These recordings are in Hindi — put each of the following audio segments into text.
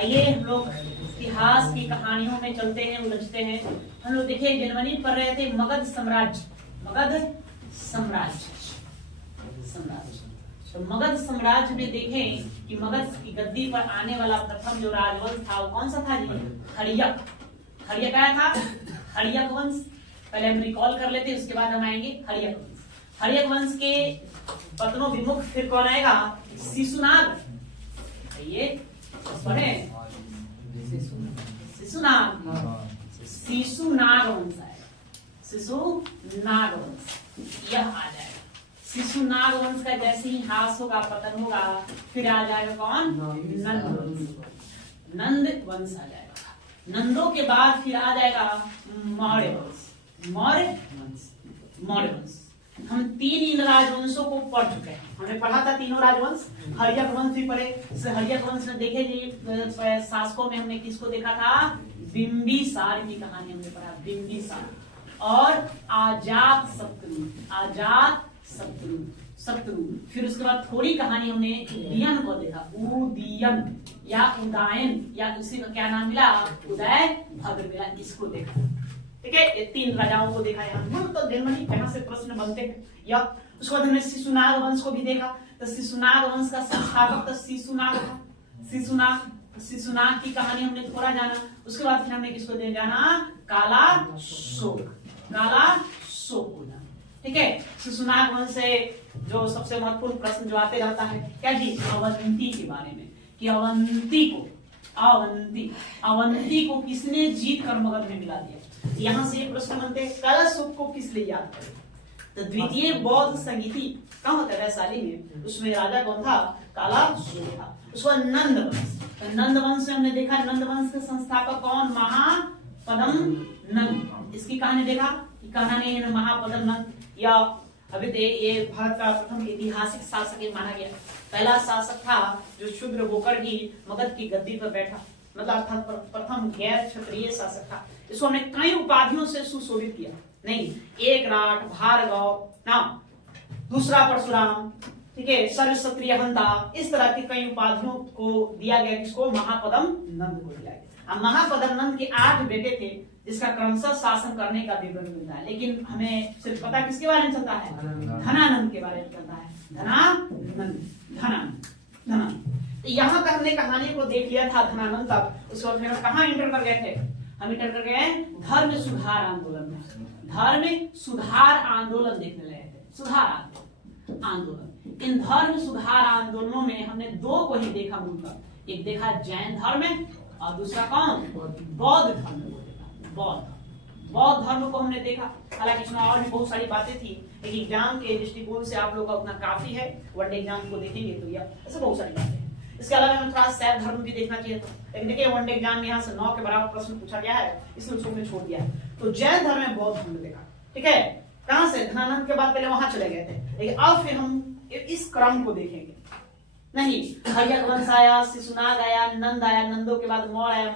आइए हम लोग इतिहास की कहानियों में चलते हैं, उलझते हैं। हम लोग देखिए जनवरी पढ़ रहे थे मगध साम्राज्य। तो मगध साम्राज्य में देखें कि मगध की गद्दी पर आने वाला प्रथम जो राजवंश था वो कौन सा था जी? हड़यक। हड़यक आया था, हड़यक वंश। पहले हम रिकॉल कर लेते, उसके बाद हम आएंगे हड़यक वंश। हड़यक वंश के पतनों विमुख फिर कौन आएगा? शिशुनाग। ये पढ़े शिशुनाग वंश आएगा। शिशुनाग वंश यह आ जाएगा। शिशुनाग वंश का जैसे ही ह्रास होगा, पतन होगा, फिर आ जाएगा कौन? नंद वंश आ जाएगा। नंदों के बाद फिर आ जाएगा मौर्य वंश। हम तीन इन राजवंशों को पढ़ चुके हैं। हमने पढ़ा था तीनों राजवंश। हड़यक वंश भी पढ़े। हड़यक वंश में देखे जी शासकों में हमने किसको देखा था? बिंबिसार की कहानी हमने पढ़ा, बिंबिसार। और अजात शत्रु। फिर उसके बाद थोड़ी कहानी हमने उदयन को देखा, उदयन या उदयन, या उसी का क्या नाम मिला? उदय भद्र मिला। इसको देखा, ठीक है। ये तीन राजाओं को देखा यहाँ। तो जनवरी कहाँ से प्रश्न बनते हैं। या उसके बाद हमने शिशुनाग वंश को भी देखा। तो शिशुनाग वंश का संस्थापक तो शिशुनाग था। शिशुनाग की कहानी हमने थोड़ा जाना। उसके बाद फिर हमने किसको जाना? कालाशोक को जाना, ठीक है। शिशुनाग वंश से जो सबसे महत्वपूर्ण प्रश्न जो आते रहता है क्या जी? अवंती के बारे में, कि अवंती को किसने जीत कर मगध में मिला दिया। यहाँ से प्रश्न बनते हैं, कालाशोक को किस लिए याद करें? तो द्वितीय बौद्ध संगीति कहाँ होता है? वैशाली में। उसमें राजा कौन था? कालाशोक था। उसको नंद वंश में हमने देखा, नंद वंश के संस्थापक कौन? महापद्म नंद। इसकी कहानी देखा, कहानी है महापद्म नंद। या अभी ये भारत का प्रथम ऐतिहासिक शासक माना गया। पहला शासक था जो शूद्र होकर ही मगध की गद्दी पर बैठा, मतलब अर्थात प्रथम गैर क्षत्रिय शासक था। इसको हमने कई उपाधियों से सुशोभित किया। नहीं, एक राट, भार्गव नाम, दूसरा परशुराम, ठीक है, सर्व क्षत्रिय हंता, इस तरह की कई उपाधियों को दिया गया। किसको? महापद्म नंद को दिया गया। महापद्म नंद के 8 बेटे थे, जिसका क्रमशः शासन करने का विवरण मिलता है। लेकिन हमें सिर्फ पता किसके बारे में चलता है? धनानंद के बारे में चलता है। धनानंद। यहाँ तक हमने कहानी को देख लिया था धनानंद तक। उसके बाद हम कहाँ इंटर कर गए थे? हम इंटर कर गए धर्म सुधार आंदोलन में। धर्म सुधार आंदोलन देखने लगे थे। सुधार आंदोलन। इन धर्म सुधार आंदोलनों में हमने 2 को ही देखा मूलतः। एक देखा जैन धर्म और दूसरा कौन? बौद्ध धर्म को देखा। बौद्ध धर्म को हमने देखा। हालांकि इसमें और भी बहुत सारी बातें थी, लेकिन एग्जाम के दृष्टिकोण से आप लोग का उतना काफी है। वन डे एग्जाम को देखेंगे तो यह ऐसे बहुत सारी बातें हैं। इसके अलावा हमें थोड़ा शैव धर्म भी देखना चाहिए था, लेकिन देखिए वन डे एग्जाम में यहाँ से 9 के बराबर प्रश्न पूछा गया है, इसलिए उसको हमने छोड़ दिया है। तो जैन धर्म में बौद्ध धर्म देखा, ठीक है। कहां से? धनानंद के बाद पहले वहां चले गए थे, लेकिन अब फिर हम इस क्रम को देखेंगे। नहीं, हड़यक वंश आया, शिशुनाग आया, नंद आया, नंदों के बाद मौर्य आया,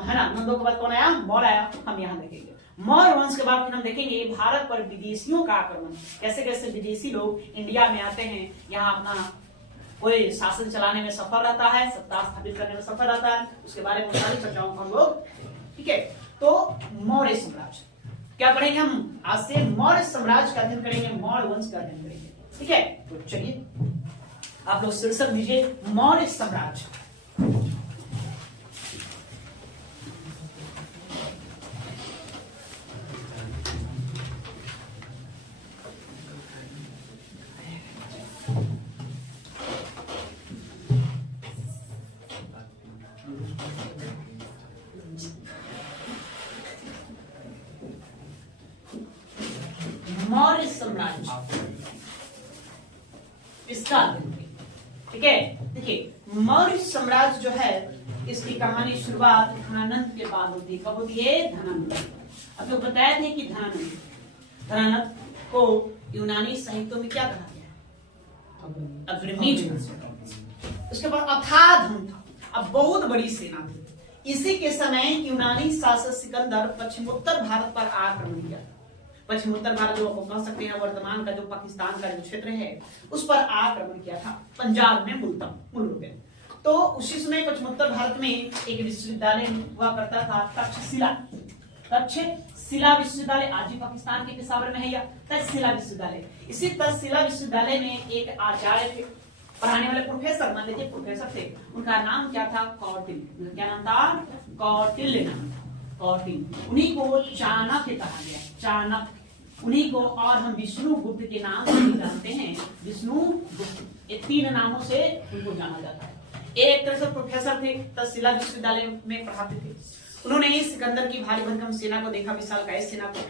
है ना। नंदों के बाद कौन आया? मौर्य आया। हम यहाँ देखेंगे मौर्य वंश के बाद फिर हम देखेंगे भारत पर विदेशियों का आक्रमण। कैसे कैसे विदेशी लोग इंडिया में आते हैं, यहाँ अपना कोई शासन चलाने में सफल रहता है, सत्ता स्थापित करने में सफल रहता है। उसके बारे में सारी चर्चाओं को हम लोग, ठीक है। तो मौर्य साम्राज्य क्या पढ़ेंगे हम? आज से मौर्य साम्राज्य का अध्ययन करेंगे, मौर्य वंश का अध्ययन करेंगे, ठीक है। तो चलिए आप लोग शीर्षक दीजिए मौर्य साम्राज्य। मौर्य साम्राज्य इसका ठीक है। देखिए मौर्य साम्राज्य जो है, इसकी कहानी शुरुआत धनानंद के बाद होती है। कब होती है? धनानंद। अब तो बताया थे कि धनानंद को यूनानी साहित्यों में क्या कहा गया? अग्रमीज। उसके बाद अथाह धन था। अब बहुत बड़ी सेना थी। इसी के समय यूनानी शासक सिकंदर पश्चिमोत्तर भारत पर आक्रमण किया। पश्चिमोत्तर भारत जो कह सकते हैं वर्तमान का जो पाकिस्तान का जो क्षेत्र है, उस पर आक्रमण किया था। पंजाब में मूल रूप में तो उसी समय पश्चिमोत्तर भारत में एक विश्वविद्यालय हुआ करता था, तक्षशिला विश्वविद्यालय, आज भी पाकिस्तान के पेशावर में है, या तक्षशिला विश्वविद्यालय। इसी तक्षशिला विश्वविद्यालय में एक आचार्य थे, पढ़ाने वाले प्रोफेसर, मान लीजिए प्रोफेसर थे, उनका नाम क्या था? कौटिल्य। क्या नाम था? कौटिल्य नाम था, कौटिल्य। उन्हीं को चाणक्य कहा गया, चाणक्य उन्हीं को, और हम विष्णुगुप्त के नाम से भी जानते हैं, विष्णुगुप्त। ये 3 नामों से उनको जाना जाता है। एक तरह से प्रोफेसर थे, तक्षशिला विश्वविद्यालय में पढ़ाते थे। उन्होंने सिकंदर की भारी भरकम सेना को देखा, विशालकाय सेना को।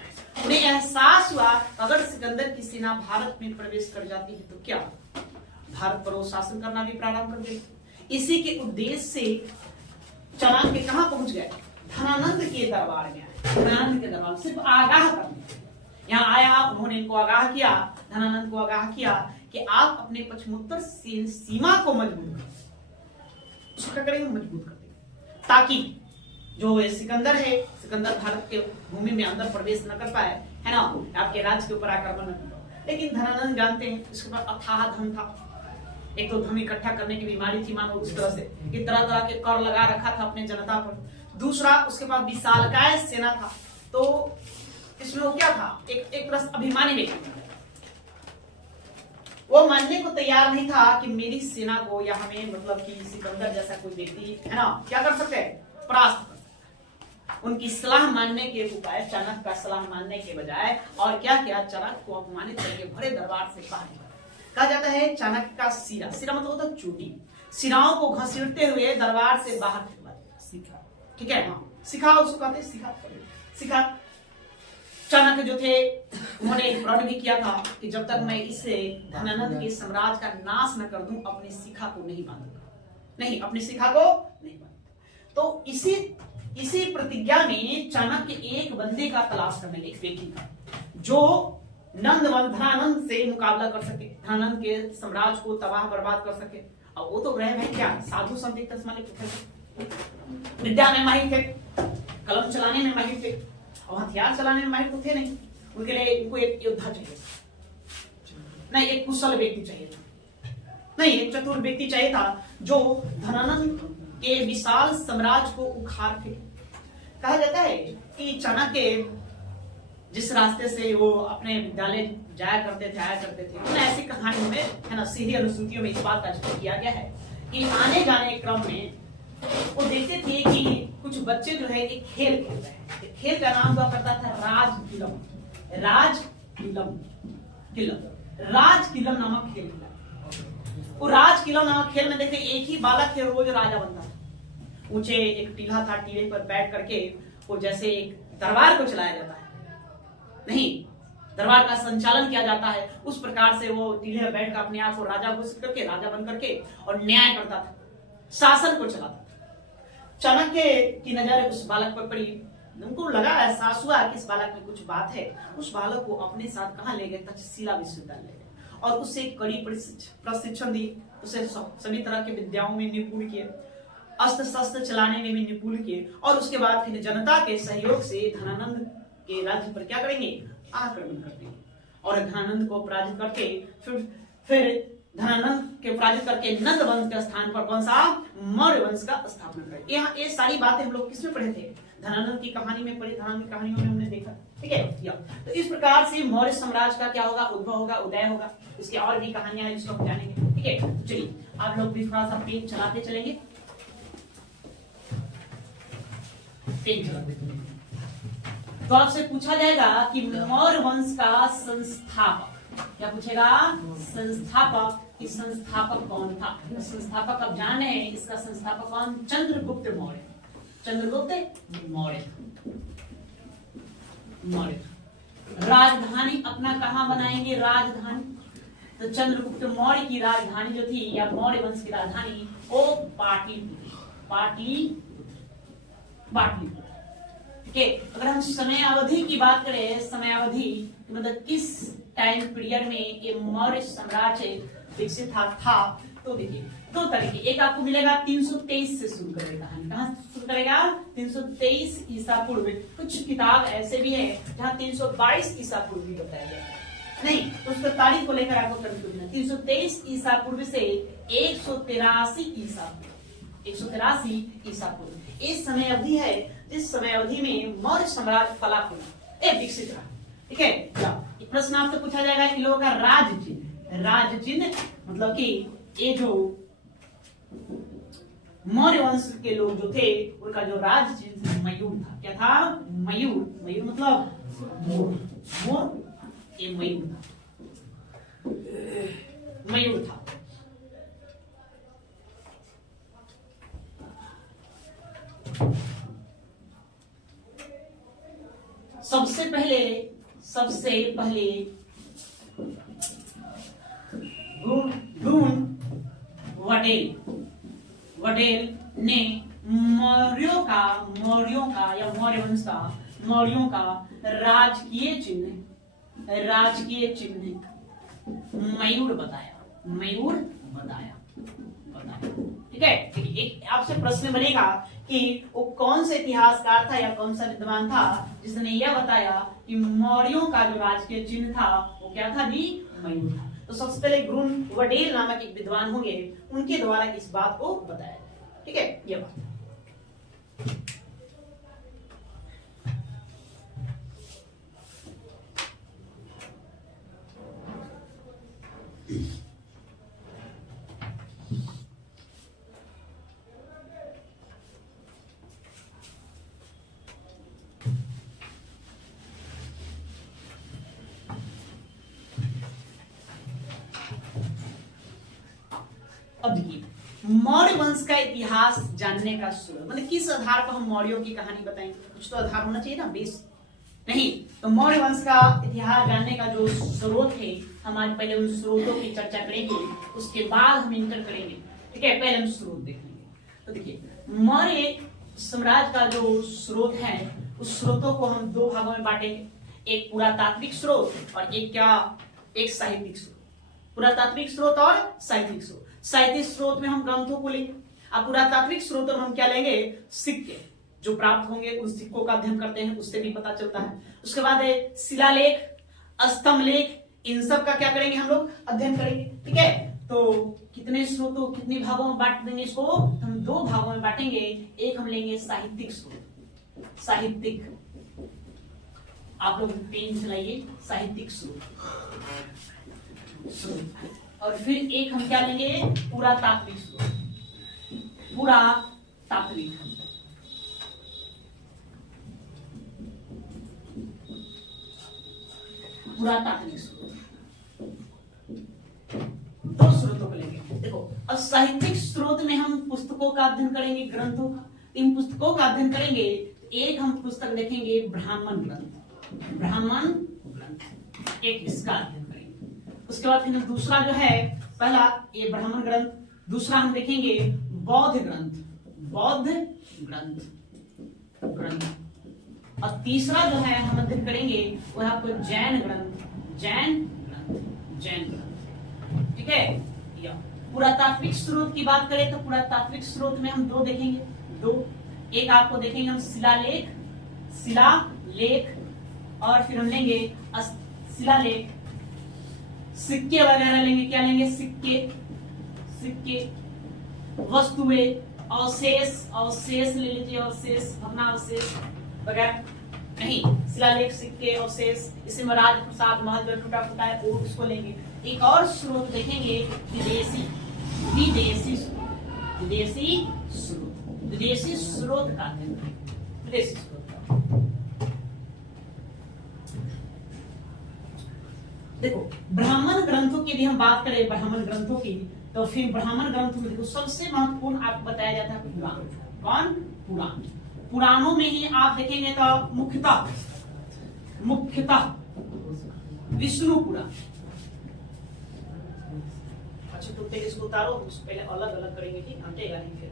उन्हें एहसास हुआ अगर सिकंदर की सेना भारत में प्रवेश कर जाती है तो क्या भारत पर वो शासन करना भी प्रारंभ कर देगी। इसी के उद्देश्य से चाणक्य कहां पहुंच गए? धनानंद के दरबार में आए। धनानंद के दरबार सिर्फ आगाह करने यहाँ आया, उन्होंने इनको आगाह किया, धनानंद को आगाह किया कि आप अपने पश्चिमोत्तर सीमा को मजबूत करें। उसको क्या करेंगे? मजबूत कर देंगे, ताकि जो सिकंदर है, सिकंदर भारत के भूमि में अंदर प्रवेश न कर पाए, है ना, आपके राज्य के ऊपर आक्रमण न कर पाए। लेकिन धनानंद जानते हैं उसके पास अथाह धन था। एक तो धन इकट्ठा करने की बीमारी थी, मानो उस तरह से कि तरह तरह के कर लगा रखा था अपने जनता पर। दूसरा, उसके पास विशालकाय सेना था। तो इसमें वो क्या था? एक तरह से अभिमानी व्यक्ति था। वो मानने को तैयार नहीं था कि मेरी सेना को या हमें, मतलब कि सिकंदर जैसा कोई व्यक्ति, है ना, क्या कर सकते हैं? परास्त कर सकते। उनकी सलाह मानने के उपाय, चाणक्य का सलाह मानने के बजाय और क्या किया? चाणक्य को अपमानित करके भरे दरबार से बाहर निकाला। कहा जाता है चाणक्य का सिरा, सिरा मतलब होता है चोटी, सिराओं को घसीटते हुए दरबार से बाहर फेंकवा दिया। ठीक है, हाँ, सिखा, उसको कहते हैं सिखा। चाणक्य जो थे, उन्होंने प्रण भी किया था कि जब तक मैं इससे धनानंद के साम्राज्य का नाश न कर दूं, अपनी शिखा को नहीं बांधूंगा, नहीं, अपनी शिखा को नहीं बांधूंगा। तो इसी प्रतिज्ञा में चाणक्य एक बंदे का तलाश करने लगे, एक व्यक्ति का, जो धनानंद से मुकाबला कर सके, धनानंद के साम्राज्य को तबाह बर्बाद कर सके। और वो तो रहे भाई क्या, साधु संत एक विद्या में माहिर थे, कलम चलाने में माहिर थे, और हथियार चलाने में माहिर तो थे नहीं। उनके लिए उनको एक योद्धा चाहिए, नहीं एक कुशल व्यक्ति चाहिए था, नहीं एक चतुर व्यक्ति चाहिए था, जो धनानंद के विशाल साम्राज्य को उखाड़ फेंके। कहा जाता है कि चाणक्य जिस रास्ते से वो अपने विद्यालय जाया करते थे, ऐसी कहानियों में, है ना, सीधी अनुसूचियों में इस बात का जिक्र किया गया है कि आने जाने क्रम में वो देखते थे कि कुछ बच्चे जो है एक खेल खेल रहे हैं। खेल का नाम हुआ करता था राजकिलम नामक खेल। वो राजकिलम नामक खेल में देखते एक ही बालक थे, रोज राजा बनता था। ऊंचे एक टीला था, टीले पर बैठ करके वो जैसे एक दरबार को चलाया जाता है, नहीं, दरबार का संचालन किया जाता है, उस प्रकार से वो टीले पर बैठ कर अपने आप को राजा घोषित करके, राजा बन करके और न्याय करता था, शासन को चलाता था। चाणक्य की नजर उस बालक पर पड़ी, उनको लगा, एहसास हुआ कि इस बालक में कुछ बात है। उस बालक को अपने साथ कहां ले गए? तक्षशिला विश्वविद्यालय, और उसे कड़ी प्रशिक्षण दी, उसे सभी तरह की विद्याओं में निपुण किए, अस्त्र शस्त्र चलाने में भी निपुण किए, और उसके बाद फिर जनता के सहयोग से धनानंद के राज्य पर क्या करेंगे? आक्रमण कर देंगे, और धनानंद को पराजित करके फिर धनानंद के पराजित करके नंद वंश के स्थान पर कौन सा? मौर्य वंश का स्थापना करें। यहाँ ये सारी बातें हम लोग किसमें पढ़े थे? धनानंद की कहानी में पढ़ी, धनानंद की कहानियों में हमने देखा। ठीक है, तो इस प्रकार से मौर्य साम्राज्य का क्या होगा? उद्भव होगा, उदय होगा। इसकी और भी कहानियां हैं जिसको हम जानेंगे। ठीक है, चलिए आप लोग भी थोड़ा सा पेज चलाते चलेंगे, पेज चलाते चलेंगे। तो आपसे पूछा जाएगा कि मौर्य वंश का संस्थापक, क्या पूछेगा? संस्थापक, कि संस्थापक कौन था? संस्थापक अब जाने हैं, इसका संस्थापक कौन? चंद्रगुप्त मौर्य। चंद्रगुप्त मौर्य राजधानी अपना कहां बनाएंगे? राजधानी, तो चंद्रगुप्त मौर्य की राजधानी जो थी, या मौर्य वंश की राजधानी, वो पाटलिपुत्र। ठीक है, अगर हम समय अवधि की बात करें, समय अवधि मतलब किस टाइम पीरियड में ये मौर्य साम्राज्य विकसित था, तो देखिए दो तरीके, एक आपको मिलेगा 323 से शुरू करेगा, कहां शुरू करेगा? 323 ईसा पूर्व। कुछ किताब ऐसे भी है जहां 322 ईसा पूर्व भी बताया गया है, नहीं तो उसका तारीख को लेकर आपको कंफ्यूजन है। 323 ईसा पूर्व से 183 ईसा 183 ईसा पूर्व। इस समय अवधि है जिस समय अवधि में मौर्य साम्राज्य फला फूला विकसित रहा। ठीक है, प्रश्न आपसे पूछा जाएगा इन लोगों का राज चिन्ह मतलब कि ये जो मौर्य वंश के लोग जो थे उनका जो राज चिन्ह मयूर था। क्या था? मयूर मतलब मोर ये मयूर था। सबसे पहले ब्रून वडेल ने मौर्यों का राजकीय चिन्ह मयूर बताया। ठीक है, एक आपसे प्रश्न बनेगा कि वो कौन सा इतिहासकार था या कौन सा विद्वान था जिसने यह बताया कि मौर्यों का जो राजकीय चिन्ह था वो क्या था जी? मयूर था। तो सबसे पहले ग्रून वडेल नामक एक विद्वान होंगे, उनके द्वारा इस बात को बताया जाए। ठीक है, ये बात अब देखिए, मौर्य वंश का इतिहास जानने का स्रोत मतलब किस आधार पर हम मौर्यों की कहानी बताएंगे? कुछ तो आधार होना चाहिए ना, बेस नहीं। तो मौर्य वंश का इतिहास जानने का जो स्रोत है, हमारे पहले उन स्रोतों की चर्चा करेंगे, उसके बाद हम इंटर करेंगे। ठीक है, पहले हम स्रोत देखेंगे। तो देखिए, मौर्य साम्राज्य का जो स्रोत है उस स्रोतों को हम दो भागों में बांटेंगे, एक पुरातात्विक स्रोत और एक साहित्यिक स्रोत। पुरातात्विक स्रोत और साहित्यिक स्रोत। साहित्यिक स्रोत में हम ग्रंथों को लेंगे, अब पुरातात्विक स्रोतों में हम क्या लेंगे? सिक्के जो प्राप्त होंगे, उन सिक्कों का अध्ययन करते हैं, उससे भी पता चलता है। उसके बाद है शिलालेख, स्तंभ लेख, इन सब का क्या करेंगे? हम लोग अध्ययन करेंगे। ठीक है, तो कितने स्रोतों कितने भागों में बांट देंगे इसको? हम दो भागों में बांटेंगे। एक हम लेंगे साहित्यिक स्रोत, साहित्यिक, आप लोग पेन चलाइए, साहित्यिक स्रोत। और फिर एक हम क्या लेंगे? पुरातात्विक स्रोत, पुरातात्विक स्रोत, दो स्रोतों को लेंगे। देखो, अब साहित्यिक स्रोत में हम पुस्तकों का अध्ययन करेंगे, ग्रंथों का। इन पुस्तकों का अध्ययन करेंगे, एक हम पुस्तक देखेंगे ब्राह्मण ग्रंथ, एक इसका अध्ययन करेंगे। उसके बाद फिर दूसरा जो है, पहला ये ब्राह्मण ग्रंथ, दूसरा हम देखेंगे बौद्ध ग्रंथ, और तीसरा जो है हम अध्ययन करेंगे वह आपको जैन ग्रंथ। ठीक है, या पुरातात्विक स्रोत की बात करें तो पुरातात्विक स्रोत में हम दो देखेंगे, एक आपको देखेंगे हम शिलालेख, और फिर हम लेंगे शिलालेख, सिक्के वगैरह लेंगे। क्या लेंगे? सिक्के, वस्तुएं, अवशेष ले लीजिए, भग्नावशेष वगैरह नहीं। शिलालेख, सिक्के, अवशेष, इसे में राजप्रसाद महल जो टूटा फूटा है वो उसको लेंगे। एक और स्रोत देखेंगे विदेशी स्रोत का अध्ययन करेंगे, विदेशी स्रोत का। देखो, ब्राह्मण ग्रंथों की यदि हम बात करें, ब्राह्मण ग्रंथों की, तो फिर ब्राह्मण ग्रंथों में देखो सबसे महत्वपूर्ण आपको बताया जाता है पुराण। कौन? पुराण। पुराणों में ही आप देखेंगे तो मुख्यतः विष्णु पुराण। अच्छा, तो पहले इसको उतारो, पहले अलग अलग करेंगे, ठीक हटेगा नहीं फिर।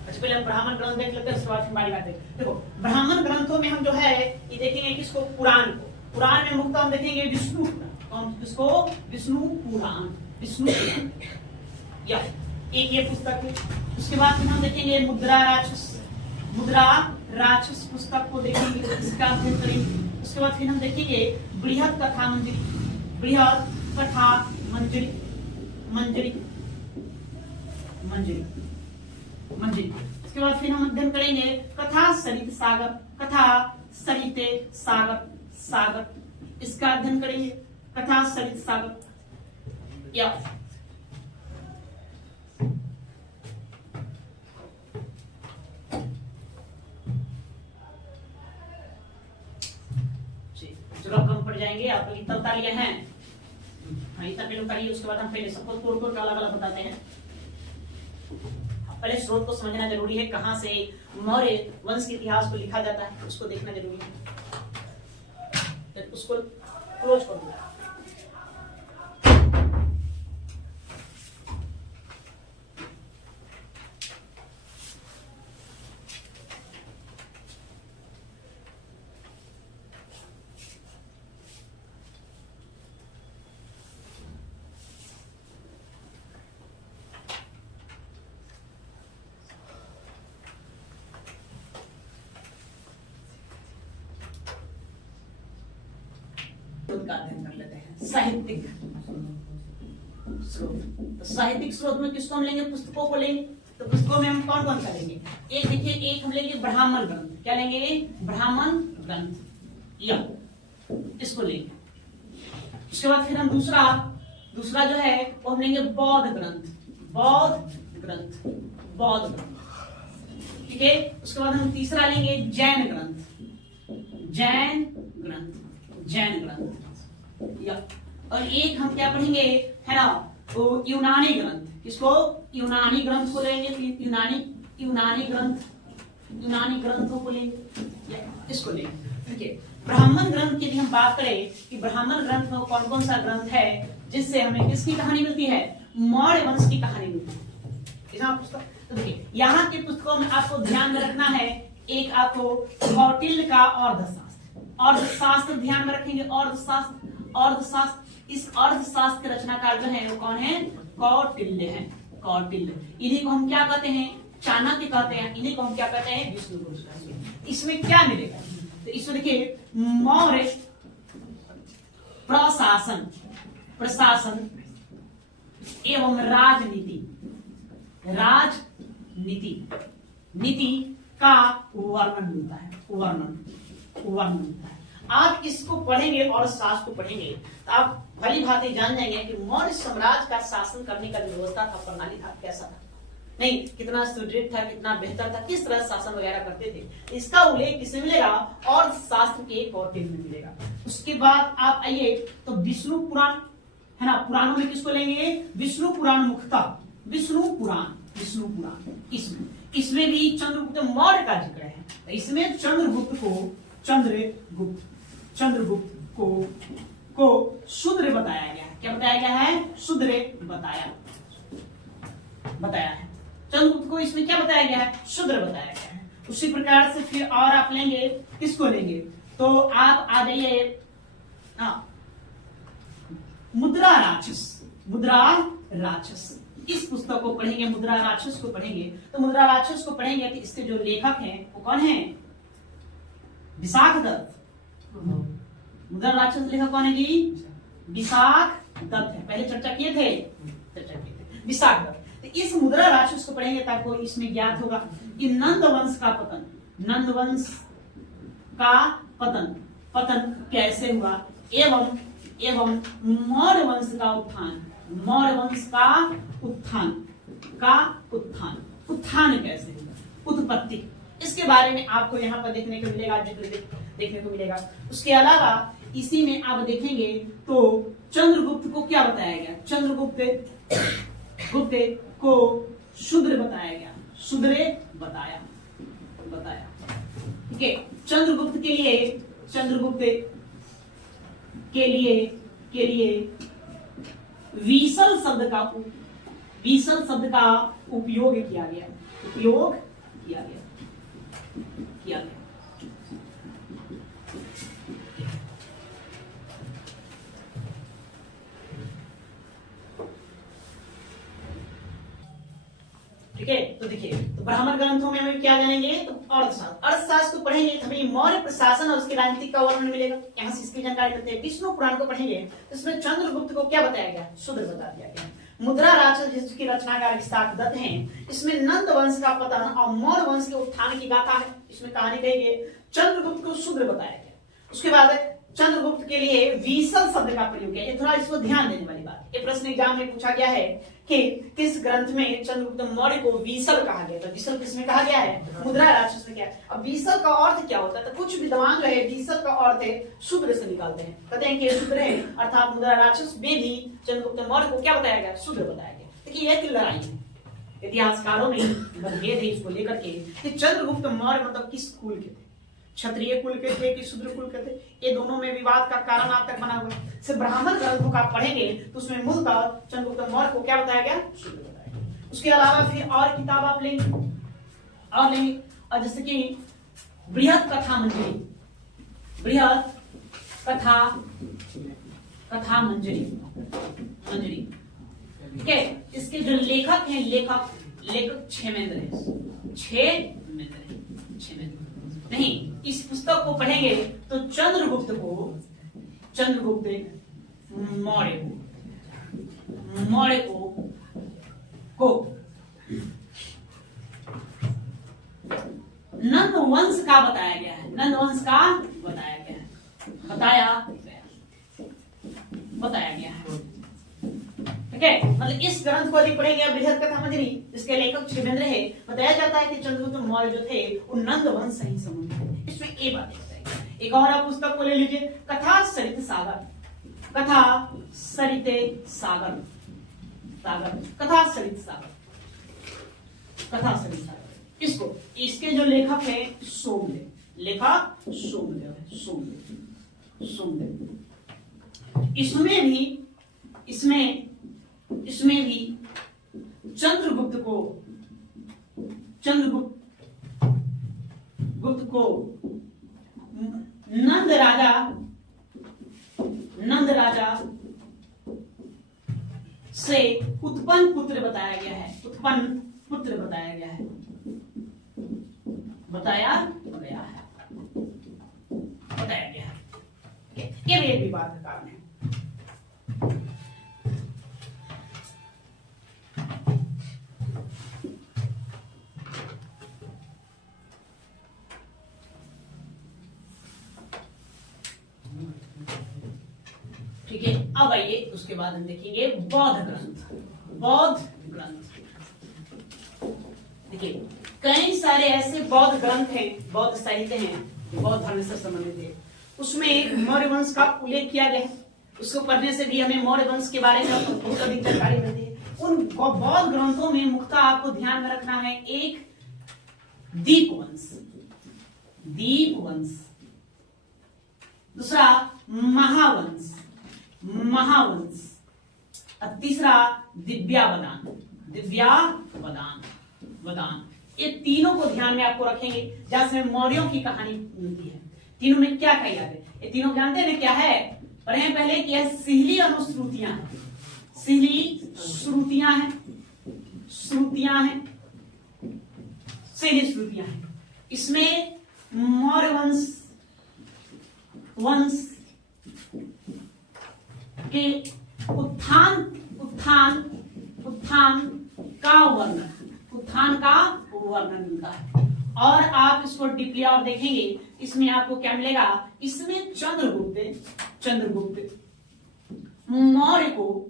अच्छा, पहले हम ब्राह्मण ग्रंथ देख लेते हैं, उसके बाद बारी बात देखो। ब्राह्मण ग्रंथों में हम जो है ये देखेंगे किसको? पुराण को। पुराण में मुख्यतः हम देखेंगे विष्णु पुराण। कौन? किसको? विष्णु पुराण। या एक ये पुस्तक है। उसके बाद फिर हम देखेंगे मुद्रा राक्षस पुस्तक को देखेंगे, इसका अध्ययन करेंगे। उसके बाद फिर हम देखेंगे बृहद कथा मंजरी, मंजरी, मंजरी, मंजरी। इसके बाद फिर हम अध्ययन करेंगे कथा सरित सागर, कथा सरिते सागर, सागर, इसका अध्ययन करेंगे कथा सरित सागर। या जो कम पड़ जाएंगे आप लोग इतना उतार लिए हैं, इतना पहले उतारिए, उसके बाद हम पहले सबको तोड़ तोड़ अलग अलग बताते हैं। पहले स्रोत को समझना जरूरी है, कहां से मौर्य वंश के इतिहास को लिखा जाता है उसको देखना जरूरी है। उसको क्लोज कर दो। का अध्ययन कर लेते हैं। साहित्यिक स्रोत, तो साहित्यिक स्रोत में किसको हम लेंगे? पुस्तकों को लेंगे। तो पुस्तकों में हम कौन कौन सा लेंगे? एक देखिए, एक हम लेंगे ब्राह्मण ग्रंथ। क्या लेंगे? ब्राह्मण ग्रंथ, या इसको लेंगे। उसके बाद फिर हम दूसरा जो है वो हम लेंगे बौद्ध ग्रंथ, बौद्ध ग्रंथ, बौद्ध ग्रंथ, ठीक है। उसके बाद हम तीसरा लेंगे जैन ग्रंथ, जैन ग्रंथ, जैन ग्रंथ, या और एक हम क्या पढ़ेंगे, है ना, तो यूनानी ग्रंथ। किसको? यूनानी ग्रंथ को लेंगे, यूनानी ग्रंथों को लेंगे, इसको लेंगे, ठीक है। ब्राह्मण ग्रंथ की यदि हम बात करें कि ब्राह्मण ग्रंथ में कौन कौन सा ग्रंथ है जिससे हमें किसकी कहानी मिलती है? मौर्य वंश की कहानी मिलती है। तो देखिए, यहाँ की पुस्तकों में आपको ध्यान में रखना है, एक आपको कौटिल्य का अर्थशास्त्र, अर्थशास्त्र ध्यान में रखेंगे। अर्थशास्त्र, इस अर्थशास्त्र के रचनाकार जो है वो कौन है? कौटिल्य है, कौटिल्य। इन्हीं को हम क्या कहते हैं? चाणक्य कहते हैं। इन्हीं को हम क्या कहते हैं? विष्णुगुप्त कहते हैं। इसमें क्या मिलेगा? तो इसमें देखिए, मौर्य प्रशासन एवं नीति का वर्णन मिलता है, वर्णन मिलता है। आप इसको पढ़ेंगे और शास्त्र को पढ़ेंगे तो आप भली भांति जान जाएंगे कि मौर्य साम्राज्य का शासन करने का जो व्यवस्था था, प्रणाली था, कैसा था, नहीं कितना सुदृढ़ था, कितना बेहतर था, किस तरह शासन वगैरह करते थे, इसका उल्लेख किसमें मिलेगा? और शास्त्र के कौटिल्य में मिलेगा। उसके बाद आप आइए तो विष्णु पुराण, है ना, पुराणों में किसको लेंगे? विष्णु पुराण मुख्यतः, विष्णु पुराण, इसमें भी चंद्रगुप्त मौर्य का जिक्र है। इसमें चंद्रगुप्त को शूद्र बताया गया है। क्या बताया गया है? शूद्र बताया है। चंद्रगुप्त को इसमें क्या बताया गया है? शूद्र बताया गया है। उसी प्रकार से फिर और आप लेंगे, किसको लेंगे? तो आप आ जाइए मुद्रा राक्षस, इस पुस्तक को पढ़ेंगे, मुद्रा राक्षस को पढ़ेंगे। तो मुद्रा राक्षस को पढ़ेंगे तो इसके जो लेखक हैं वो कौन है? विशाख दत्त। मुद्रा राक्षस लेखक कौन है जी? विशाख दत्त है। पहले चर्चा किए थे विशाख दत्त। तो इस मुद्रा राक्षस को पढ़ेंगे तो आपको इसमें ज्ञात होगा कि नंद वंश का पतन कैसे हुआ, एवं मौर्य वंश का उत्थान कैसे हुआ, उत्पत्ति, इसके बारे में आपको यहाँ पर देखने को मिलेगा। उसके अलावा इसी में आप देखेंगे तो चंद्रगुप्त को क्या बताया गया? गुप्त को शूद्र बताया गया, बताया, ठीक है। चंद्रगुप्त के लिए विसल शब्द का उपयोग किया गया। ठीक है। तो देखिए, तो ब्राह्मण ग्रंथों में हम क्या जानेंगे? तो अर्थशास्त्र। अर्थशास्त्र को पढ़ेंगे तो हमें मौर्य प्रशासन और उसकी राजनीतिक का वर्णन मिलेगा, यहाँ से इसकी जानकारी मिलती है। विष्णु पुराण को पढ़ेंगे तो इसमें चंद्रगुप्त को क्या बताया गया, शूद्र बता दिया गया। मुद्रा राक्षस जिसकी रचनाकार विशाख दत्त हैं, इसमें नंद वंश का पतन और मौर्य वंश के उत्थान की गाथा है, इसमें कहानी कही गई। चंद्रगुप्त को शूद्र बताया गया। उसके बाद चंद्रगुप्त के लिए विसल शब्द का प्रयोग किया, थोड़ा इसको ध्यान देने वाली बात। ये प्रश्न एग्जाम में पूछा गया है कि किस ग्रंथ में चंद्रगुप्त मौर्य को विसल कहा गया। तो विसल किसमें कहा गया है, मुद्रा राक्षस में। क्या है अब विसल का अर्थ क्या होता है, तो कुछ विद्वान जो है विसल का अर्थ है शूद्र से निकालते हैं, कहते हैं कि ये शूद्र है, अर्थात मुद्रा राक्षस में भी चंद्रगुप्त मौर्य को क्या बताया गया, शूद्र बताया गया। देखिए एक लड़ाई है, इतिहासकारों में मतभेद है इसको लेकर के कि चंद्रगुप्त मौर्य मतलब किस कुल के थे, क्षत्रिय कुल के थे कि शूद्र कुल के थे। ये दोनों में विवाद का कारण आज तक बना हुआ है। सिर्फ ब्राह्मण ग्रंथों का पढ़ेंगे तो उसमें मूलतः चंद्रगुप्त मौर्य को क्या बताया गया, शूद्र बताया गया। उसके अलावा फिर और किताब आप लेंगे और जैसे कि बृहद कथा मंजरी, बृहद कथा मंजरी, ठीक है। इसके जो लेखक हैं, लेखक क्षेमेंद्र है, क्षेमेंद्र नहीं। इस पुस्तक को पढ़ेंगे तो चंद्रगुप्त मौर्य को नंद वंश का बताया गया है, नंद वंश का बताया गया है, ठीक है। मतलब इस ग्रंथ को यदि पढ़ेंगे बृहद कथा मंजरी, इसके लेखक क्षेमेंद्र है, बताया जाता है कि चंद्रगुप्त मौर्य जो थे वो नंद वंश से ही संबंधित है। इसमें ये बात बताई। एक और आप पुस्तक को ले लीजिए, कथा सरित सागर, इसको, इसके जो लेखक है सोमदेव है। इसमें भी चंद्रगुप्त को नंद राजा से उत्पन्न पुत्र बताया गया है, ये भी एक विवाद का कारण है। ठीक है, अब आइए उसके बाद हम देखेंगे बौद्ध ग्रंथ। देखिए कई सारे ऐसे बौद्ध ग्रंथ हैं, बौद्ध साहित्य हैं, बौद्ध धर्म से संबंधित है। उसमें मौर्य वंश का उल्लेख किया गया है, उसको पढ़ने से भी हमें मौर्य वंश के बारे में बहुत अधिक जानकारी मिलती है। उन बौद्ध ग्रंथों में मुख्यतः आपको ध्यान में रखना है, एक दीपवंश, दूसरा महावंश, और तीसरा दिव्यावदान। ये तीनों को ध्यान में आपको रखेंगे, जैसे मौर्यों की कहानी मिलती है। तीनों में क्या क्या याद है, ये तीनों जानते हैं क्या है, पढ़े पहले कि सिहली अनुश्रुतियां हैं, श्रुतियां हैं। इसमें मौर्य वंश के उत्थान का वर्णन मिलता है। और आप इसको डीपली और देखेंगे, इसमें आपको क्या मिलेगा, इसमें चंद्रगुप्त मौर्य को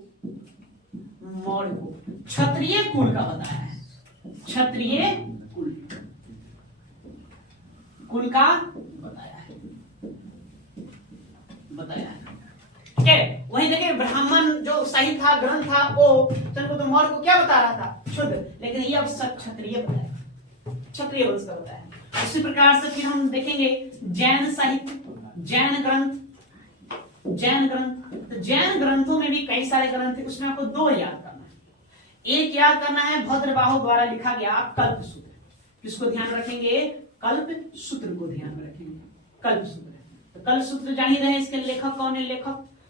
क्षत्रिय कुल का बताया है, क्षत्रिय कुल का बताया है। ठीक है, वहीं देखिए ब्राह्मण जो सही था, ग्रंथ था, वो चंद्रगुप्त मौर्य को क्या बता रहा था, शुद्ध, लेकिन ये अब क्षत्रिय बताया, क्षत्रिय वंश का बताया। उसी प्रकार से फिर हम देखेंगे जैन साहित्य, जैन ग्रंथ। तो जैन ग्रंथों में भी कई सारे ग्रंथ है, उसमें आपको दो याद करना है। एक याद करना है भद्रबाहु द्वारा लिखा गया कल्पसूत्र, किसको ध्यान रखेंगे, कल्पसूत्र को ध्यान में रखेंगे, कल्पसूत्र। तो कल्पसूत्र जान ही रहे, इसके लेखक कौन है,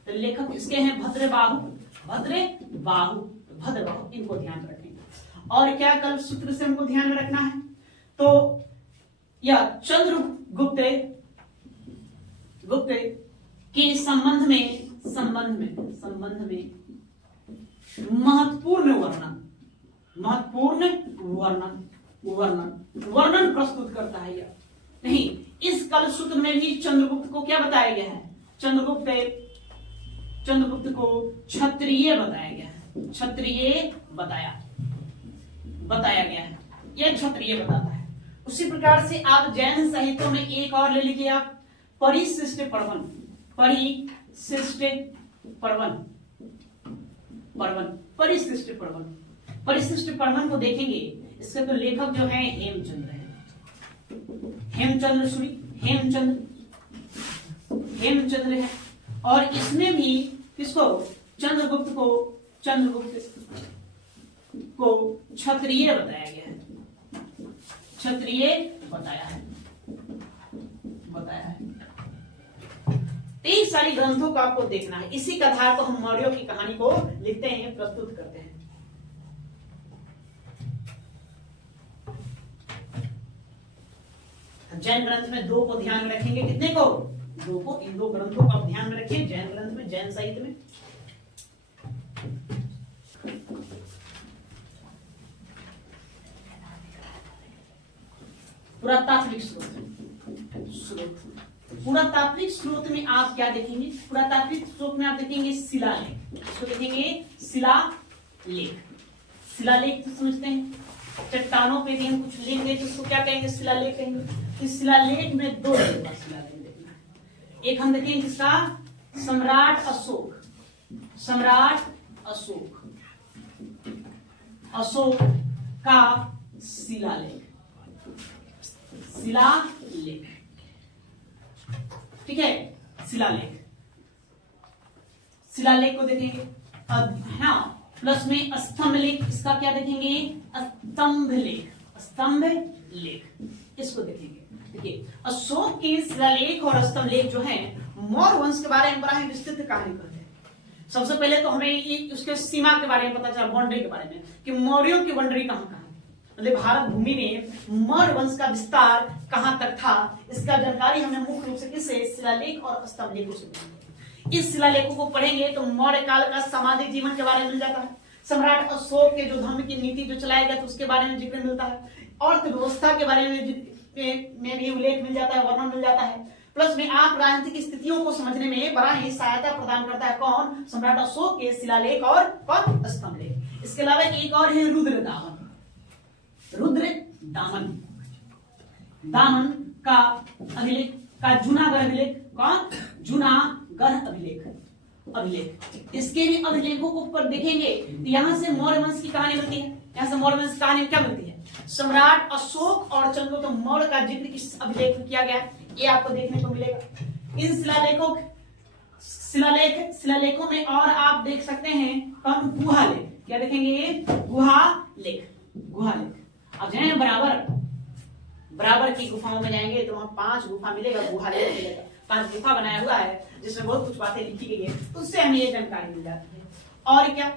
तो लेखक इसके हैं भद्रबाहु, इनको ध्यान रखेंगे। और क्या कल्पसूत्र से हमको ध्यान में रखना है, तो या चंद्रगुप्त गुप्त के संबंध में महत्वपूर्ण वर्णन प्रस्तुत करता है या नहीं। इस कल सूत्र में भी चंद्रगुप्त को क्या बताया गया है? चंद्रगुप्त को क्षत्रिय बताया गया है, क्षत्रिय बताया गया है, यह क्षत्रिय बताता है। उसी प्रकार से आप जैन साहित्य में एक और ले लीजिए आप परिशिष्ट पर्वन को देखेंगे। इसके तो लेखक जो है हेमचंद्र है, हेमचंद्र है। और इसमें भी किसको? चंद्रगुप्त को क्षत्रिय बताया गया है, क्षत्रिय बताया है। तेईस सारी ग्रंथों का आपको देखना है। इसी के आधार पर हम मौर्यों की कहानी को लिखते हैं, प्रस्तुत करते हैं। जैन ग्रंथ में दो को ध्यान में रखेंगे, कितने को? दो को। इन दो ग्रंथों का ध्यान में रखिए जैन ग्रंथ में, जैन साहित्य में। पुरातात्विक स्रोत में आप क्या देखेंगे? पुरातात्विक स्रोत में आप देखेंगे शिलालेख। इसको देखेंगे शिलालेख तो समझते हैं, चट्टानों पे भी हम कुछ लिख दें तो उसको क्या कहेंगे? शिलालेख कहेंगे। इस शिलालेख में दो शिलालेख देखना है। एक हम देखेंगे किसका? सम्राट अशोक का शिलालेख, ठीक है। शिलालेख को देखेंगे। हाँ, प्लस में स्तंभ लेख, इसका क्या देखेंगे? स्तंभ लेख, इसको देखेंगे। देखिए, अशोक के शिलालेख और स्तंभ लेख जो है मौर्य वंश के बारे में बड़ा ही विस्तृत कहानी करते हैं। सबसे पहले तो हमें उसके सीमा के बारे में पता चला, बाउंड्री के बारे में, कि मौर्यों की बाउंड्री कहां है, मतलब भारत भूमि में मौर्य वंश का विस्तार कहां तक था। इसका जानकारी हमें मुख्य रूप से किससे? शिलालेख और स्तंभ लेखों से मिलेगी। इस शिलालेखों को पढ़ेंगे तो मौर्य काल का सामाजिक जीवन के बारे में मिल जाता है। सम्राट अशोक के जो धर्म की नीति जो चलाया गया था उसके बारे में जिक्र मिलता है। अर्थव्यवस्था के बारे में भी उल्लेख मिल जाता है, वर्णन मिल जाता है। प्लस में आप राजनीतिक स्थितियों को समझने में बड़ा ही सहायता प्रदान करता है। कौन? सम्राट अशोक के शिलालेख और कौन? स्तंभ लेख। इसके अलावा एक और है रुद्र दामन का अभिलेख, का जूनागढ़ अभिलेख। कौन? जूनागढ़ अभिलेख। इसके भी अभिलेखों को ऊपर देखेंगे तो यहाँ से मौर्य वंश की कहानी मिलती है। यहाँ से मौर्य वंश की कहानी क्या मिलती है? सम्राट अशोक और चंद्रगुप्त मौर्य का जिक्र इस अभिलेख में किया गया है, ये आपको देखने को मिलेगा। इन शिलालेखों में और आप देख सकते हैं कौन? गुहा लेख। क्या देखेंगे? गुहा लेख। अब जाए बराबर की गुफाओं में जाएंगे तो वहां 5 गुफा मिलेगा, गुहा लेख मिलेगा। 5 गुफा बनाया हुआ है जिसमें बहुत कुछ बातें लिखी गई है, उससे हमें ये जानकारी मिल जाती है। और क्या?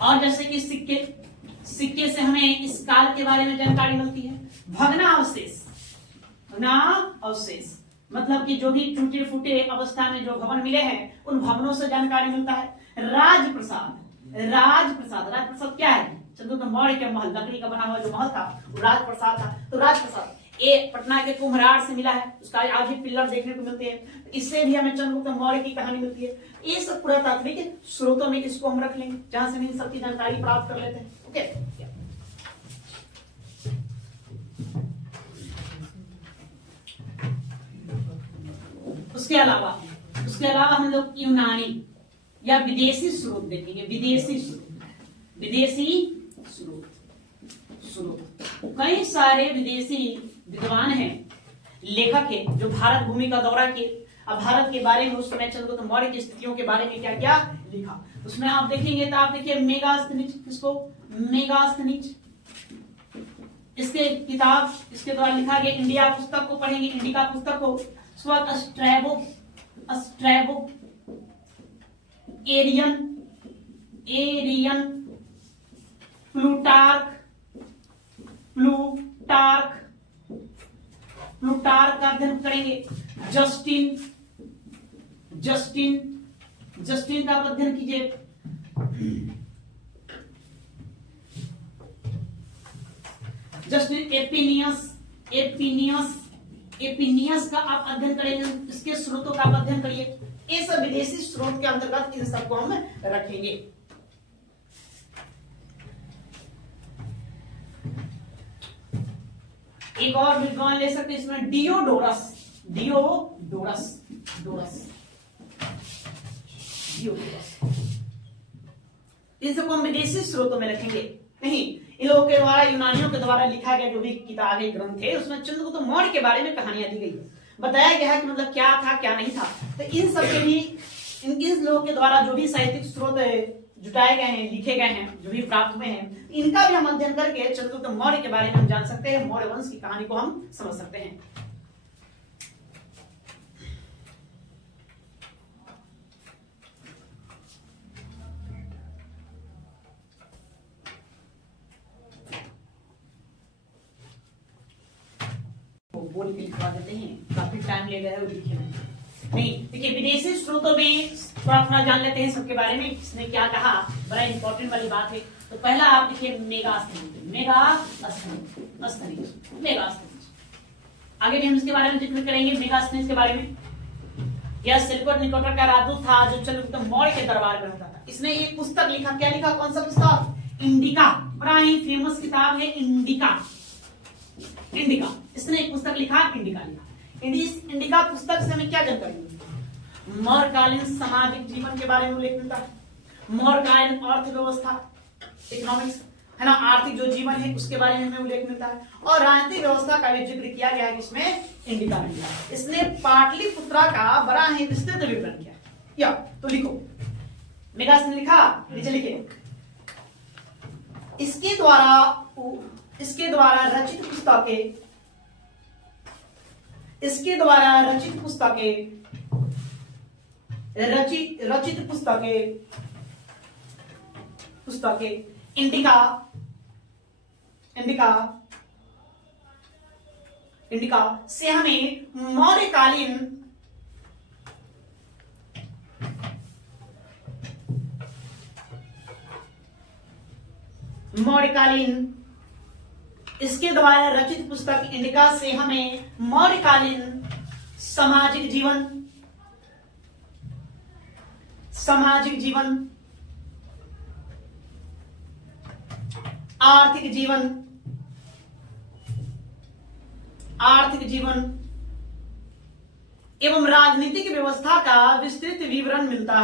और जैसे कि सिक्के से हमें इस काल के बारे में जानकारी मिलती है। भग्नावशेष मतलब कि जो भी टूटे फूटे अवस्था में जो भवन मिले हैं उन भवनों से जानकारी मिलता है। राजप्रसाद क्या है? चंद्रगुप्त मौर्य के महल, लकड़ी का बना हुआ जो महल था वो राजप्रसाद था। तो राजप्रसाद ये पटना के कुम्हरार से मिला है, उसका आज भी पिलर देखने को मिलते हैं। इससे भी हमें चंद्रगुप्त मौर्य की कहानी मिलती है। ये सब पुरातात्विक स्रोतों में इसको हम रख लेंगे जहां से हम इन सबकी जानकारी प्राप्त कर लेते हैं। ओके, उसके अलावा हम लोग यूनानी या विदेशी स्रोत देखेंगे। विदेशी स्रोत कई सारे विदेशी विद्वान हैं, लेखक हैं जो भारत भूमि का दौरा किए, अब भारत के बारे में उस समय चंद्रगुप्त मौर्य की स्थितियों के बारे में क्या क्या लिखा। उसमें आप देखेंगे तो आप देखिए मेगास्थनीज, किसको? मेगास्थनीज। इसके किताब इसके द्वारा लिखा गया इंडिया पुस्तक को पढ़ेंगे, इंडिका पुस्तक को। उसके बाद स्ट्रैबो एरियन प्लूटार्क प्लूटार्क का अध्ययन करेंगे, जस्टिन का अध्ययन कीजिए, जस्टिन एपिनियस का आप अध्ययन करेंगे, इसके स्रोतों का आप अध्ययन करिए। ये सब विदेशी स्रोत के अंतर्गत इन सबको हम रखेंगे। एक और विद्वान ले सकते हैं इसमें, डियोडोरस। इन सबको हम विदेशी स्रोतों में रखेंगे। नहीं, इन लोगों के द्वारा, यूनानियों के द्वारा लिखा गया जो भी किताबें ग्रंथ है उसमें चंद्रगुप्त मौर्य के बारे में कहानियां दी गई है, बताया गया है कि मतलब क्या था क्या नहीं था। तो इन सब के भी इन लोगों के द्वारा जो भी साहित्यिक स्रोत जुटाए गए हैं, लिखे गए हैं, जो भी प्राप्त हुए हैं, इनका भी हम अध्ययन करके चंद्रगुप्त मौर्य के बारे में हम जान सकते हैं, मौर्य वंश की कहानी को हम समझ सकते हैं। बोल के लिखवा देते हैं, काफी टाइम ले गया है लिखे में। नहीं, देखिए विदेशी स्रोतों में थोड़ा जान लेते हैं सबके बारे में, किसने क्या कहा, बड़ा इंपॉर्टेंट वाली बात है। तो पहला आप देखिए मेगास्थनीज। आगे भी हम इसके बारे में जिक्र करेंगे, मेगास्थनीज के बारे में। यह सिल्वर निकोटर का राजदूत था जो चंद्रगुप्त मौर्य के दरबार में रहता था। इसने एक पुस्तक लिखा, क्या लिखा, कौन सा पुस्तक, इंडिका। बड़ा ही फेमस किताब है इंडिका। इसने एक पुस्तक लिखा, इंडिका लिखा। इंडिका पुस्तक से हमें क्या जानकारी मिलती है, मौर्यकालीन सामाजिक जीवन के बारे में उल्लेख मिलता है, मौर्यकालीन अर्थव्यवस्था, इकोनॉमिक्स है ना, आर्थिक जो जीवन है उसके बारे में हमें उल्लेख मिलता है, और राजनीतिक व्यवस्था का भी जिक्र किया गया है इसमें इंडिका में। इसने पाटलिपुत्रा का बड़ा ही विस्तृत विवरण किया। या तो लिखो, मेगास्थनीज ने लिखा, नीचे लिखे, इसके द्वारा रचित पुस्तकें इंडिका से हमें मौर्यकालीन इसके द्वारा रचित पुस्तक इंडिका से हमें मौर्यकालीन सामाजिक जीवन, आर्थिक जीवन एवं राजनीतिक व्यवस्था का विस्तृत विवरण मिलता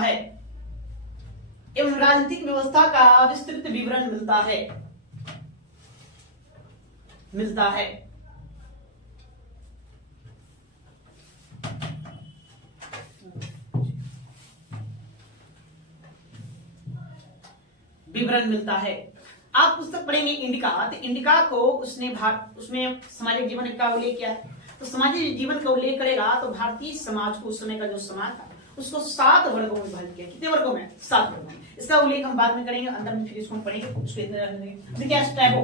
है। आप पुस्तक पढ़ेंगे इंडिका, तो इंडिका को उसमें सामाजिक जीवन का उल्लेख किया है। तो सामाजिक जीवन का उल्लेख करेगा तो भारतीय समाज को, उस समय का जो समाज था उसको 7 वर्गों में विभाजित किया। कितने वर्गों में? 7 वर्गों में। इसका उल्लेख हम बाद में करेंगे, अंदर में फिर इसको हम पढ़ेंगे, उसको देखिए स्ट्रैबो।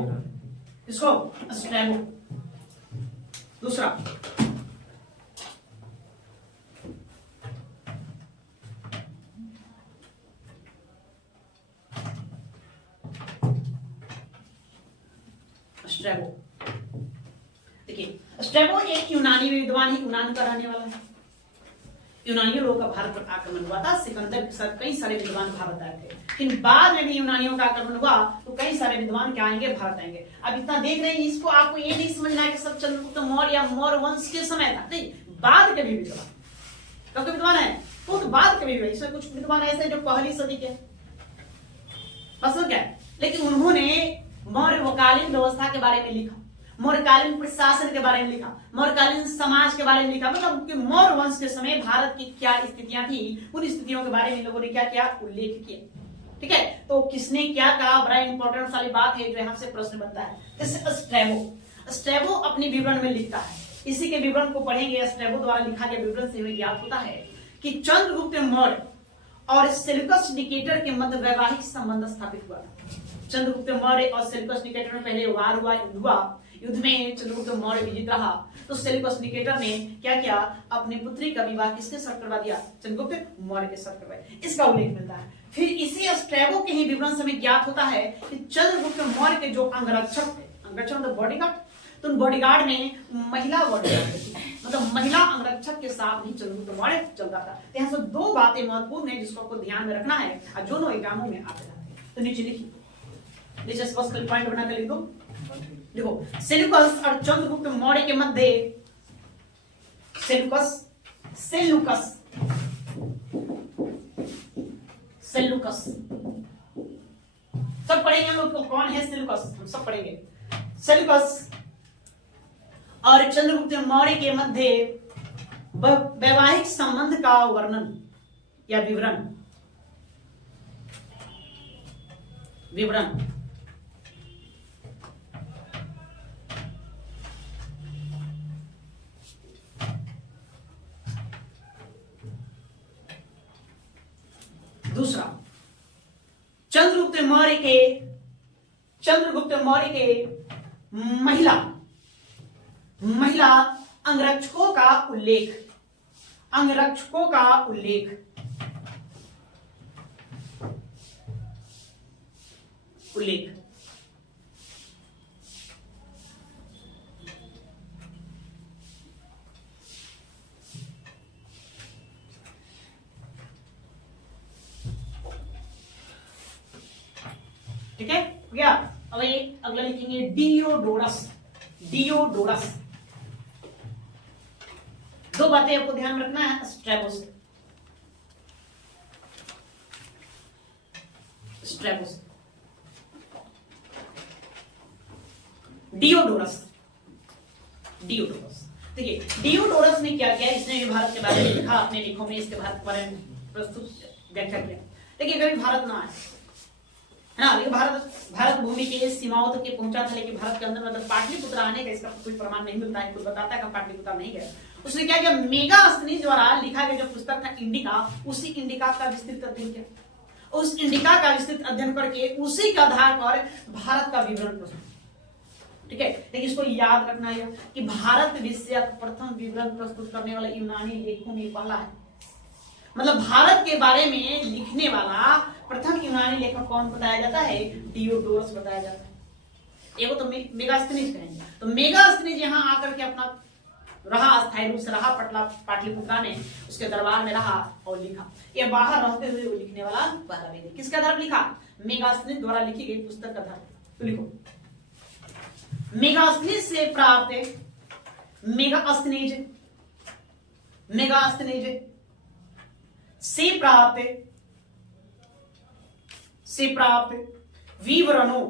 दूसरा स्ट्रैबो। देखिए स्ट्रैबो एक यूनानी विद्वान है, यूनान का रहने वाला है। यूनानियों लोगों का भारत पर आक्रमण हुआ था, सिकंदर के साथ कई सारे विद्वान भारत आए थे, लेकिन बाद में भी यूनानियों का आक्रमण हुआ तो कई सारे विद्वान क्या आएंगे, भारत आएंगे। अब इतना देख रहे हैं, इसको आपको ये नहीं समझना है कि सब चंद्रगुप्त मौर्य या मौर्य वंश के समय था, नहीं, बाद के भी विद्वान, क्योंकि विद्वान है वो तो बाद के भी, इसमें कुछ विद्वान ऐसे जो पहली सदी के बस क्या है, लेकिन उन्होंने मौर्यकालीन व्यवस्था के बारे में लिखा, मौर्यकालीन प्रशासन के बारे में लिखा, मौर्यकालीन समाज के बारे में लिखा, मतलब उनके मौर्य वंश के समय भारत की क्या स्थितियां थी, उन स्थितियों के बारे में लोगों ने क्या किया, उल्लेख किया। ठीक है, तो किसने क्या कहा, बड़ा इंपॉर्टेंट वाली बात है जो यहाँ से प्रश्न बनता है। जैसे स्ट्रैबो अपने विवरण में लिखता है, इसी के विवरण को पढ़ेंगे। स्ट्रैबो द्वारा लिखा गया विवरण से हमें ज्ञात होता है कि चंद्रगुप्त मौर्य और सेल्यूकस निकेटर के मध्य वैवाहिक संबंध स्थापित हुआ। चंद्रगुप्त मौर्य और सेल्यूकस निकेटर में पहले वार हुआ, युद्ध में चंद्रगुप्त मौर्य विजित रहा तो सेल्यूकस निकेटर ने क्या किया, अपनी पुत्री का विवाह किसके साथ करवा दिया, चंद्रगुप्त मौर्य के साथ करवाया। इसका उल्लेख मिलता है। फिर इसी स्ट्रैबो के ही विवरण से हमें ज्ञात होता है कि चंद्रगुप्त मौर्य के जो अंगरक्षक थे, अंगरक्षक मतलब बॉडीगार्ड, तो उन बॉडीगार्ड ने महिला बॉडीगार्ड मतलब महिला अंगरक्षक के साथ ही चंद्रगुप्त मौर्य चलता था। तो यहाँ से दो बातें महत्वपूर्ण है जिसको आपको ध्यान में रखना है और दोनों एग्जामों में आते जाते हैं। तो नीचे लिखिए, नीचे स्पष्ट पॉइंट बनाकर लिख दो। देखो, सेल्यूकस और चंद्रगुप्त मौर्य के मध्य, सेल्यूकस सब पढ़ेंगे हम लोग। तो कौन है सेल्यूकस, हम सब पढ़ेंगे। सेल्यूकस और चंद्रगुप्त मौर्य के मध्य वैवाहिक संबंध का वर्णन या विवरण दूसरा, चंद्रगुप्त मौर्य के महिला अंगरक्षकों का उल्लेख ठीक है भैया। अब ये अगला लिखेंगे डियोडोरस। दो बातें आपको ध्यान में रखना है स्ट्रैबोस। डियोडोरस देखिए, डियोडोरस ने क्या किया, इसने भी भारत के बारे में लिखा अपने लेखों में, इसके भारत के बारे में प्रस्तुत व्याख्या किया। देखिए, कभी भारत ना आए है ना, लेकिन भारत भूमि के सीमाओं तक पहुंचा था, लेकिन भारत के अंदर मतलब पाटलिपुत्र आने का इसका कोई प्रमाण नहीं मिलता है। कोई बताता है कि पाटलिपुत्र नहीं गया। उसने क्या किया, मेगास्थनीज द्वारा लिखा गया जो पुस्तक था इंडिका, उसी इंडिका का विस्तृत अध्ययन किया। उस इंडिका का विस्तृत अध्ययन करके उसी के आधार पर भारत का विवरण प्रस्तुत, ठीक है। लेकिन इसको याद रखना है कि भारत विषयक प्रथम विवरण प्रस्तुत करने वाला यूनानी लेखों में पहला है। मतलब भारत के बारे में लिखने वाला प्रथम यूनानी लेखक कौन बताया जाता है, डियोडोरस बताया जाता है। एगो तो मेगास्थनीज कहेंगे। तो मेगास्थनीज यहाँ आकर के अपना रहा, स्थायी रूप से रहा पाटलिपुत्रा में, उसके दरबार में रहा और लिखा। ये बाहर रहते हुए वो लिखने वाला पहला व्यक्ति। किसके आधार पर लिखा, मेगास्थनीज द्वारा लिखी गई पुस्तक का आधार। तो लिखो, मेगास्थनीज से प्राप्त से प्राप्त विवरणों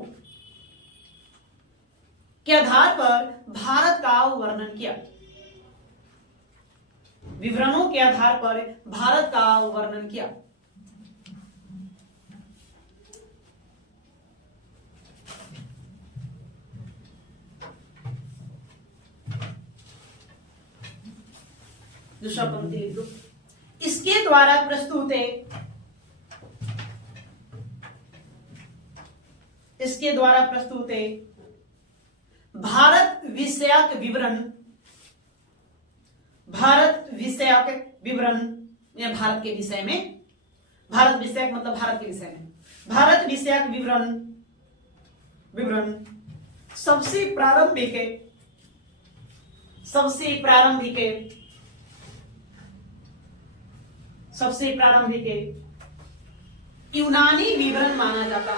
के आधार पर भारत का वर्णन किया। विवरणों के आधार पर भारत का वर्णन किया। दूसरा पंक्ति लिख दो, इसके द्वारा प्रस्तुत है, इसके द्वारा प्रस्तुत है भारत विषयक विवरण या भारत के विषय में, भारत विषयक मतलब भारत के विषय में, भारत विषयक विवरण सबसे प्रारंभिक यूनानी विवरण माना जाता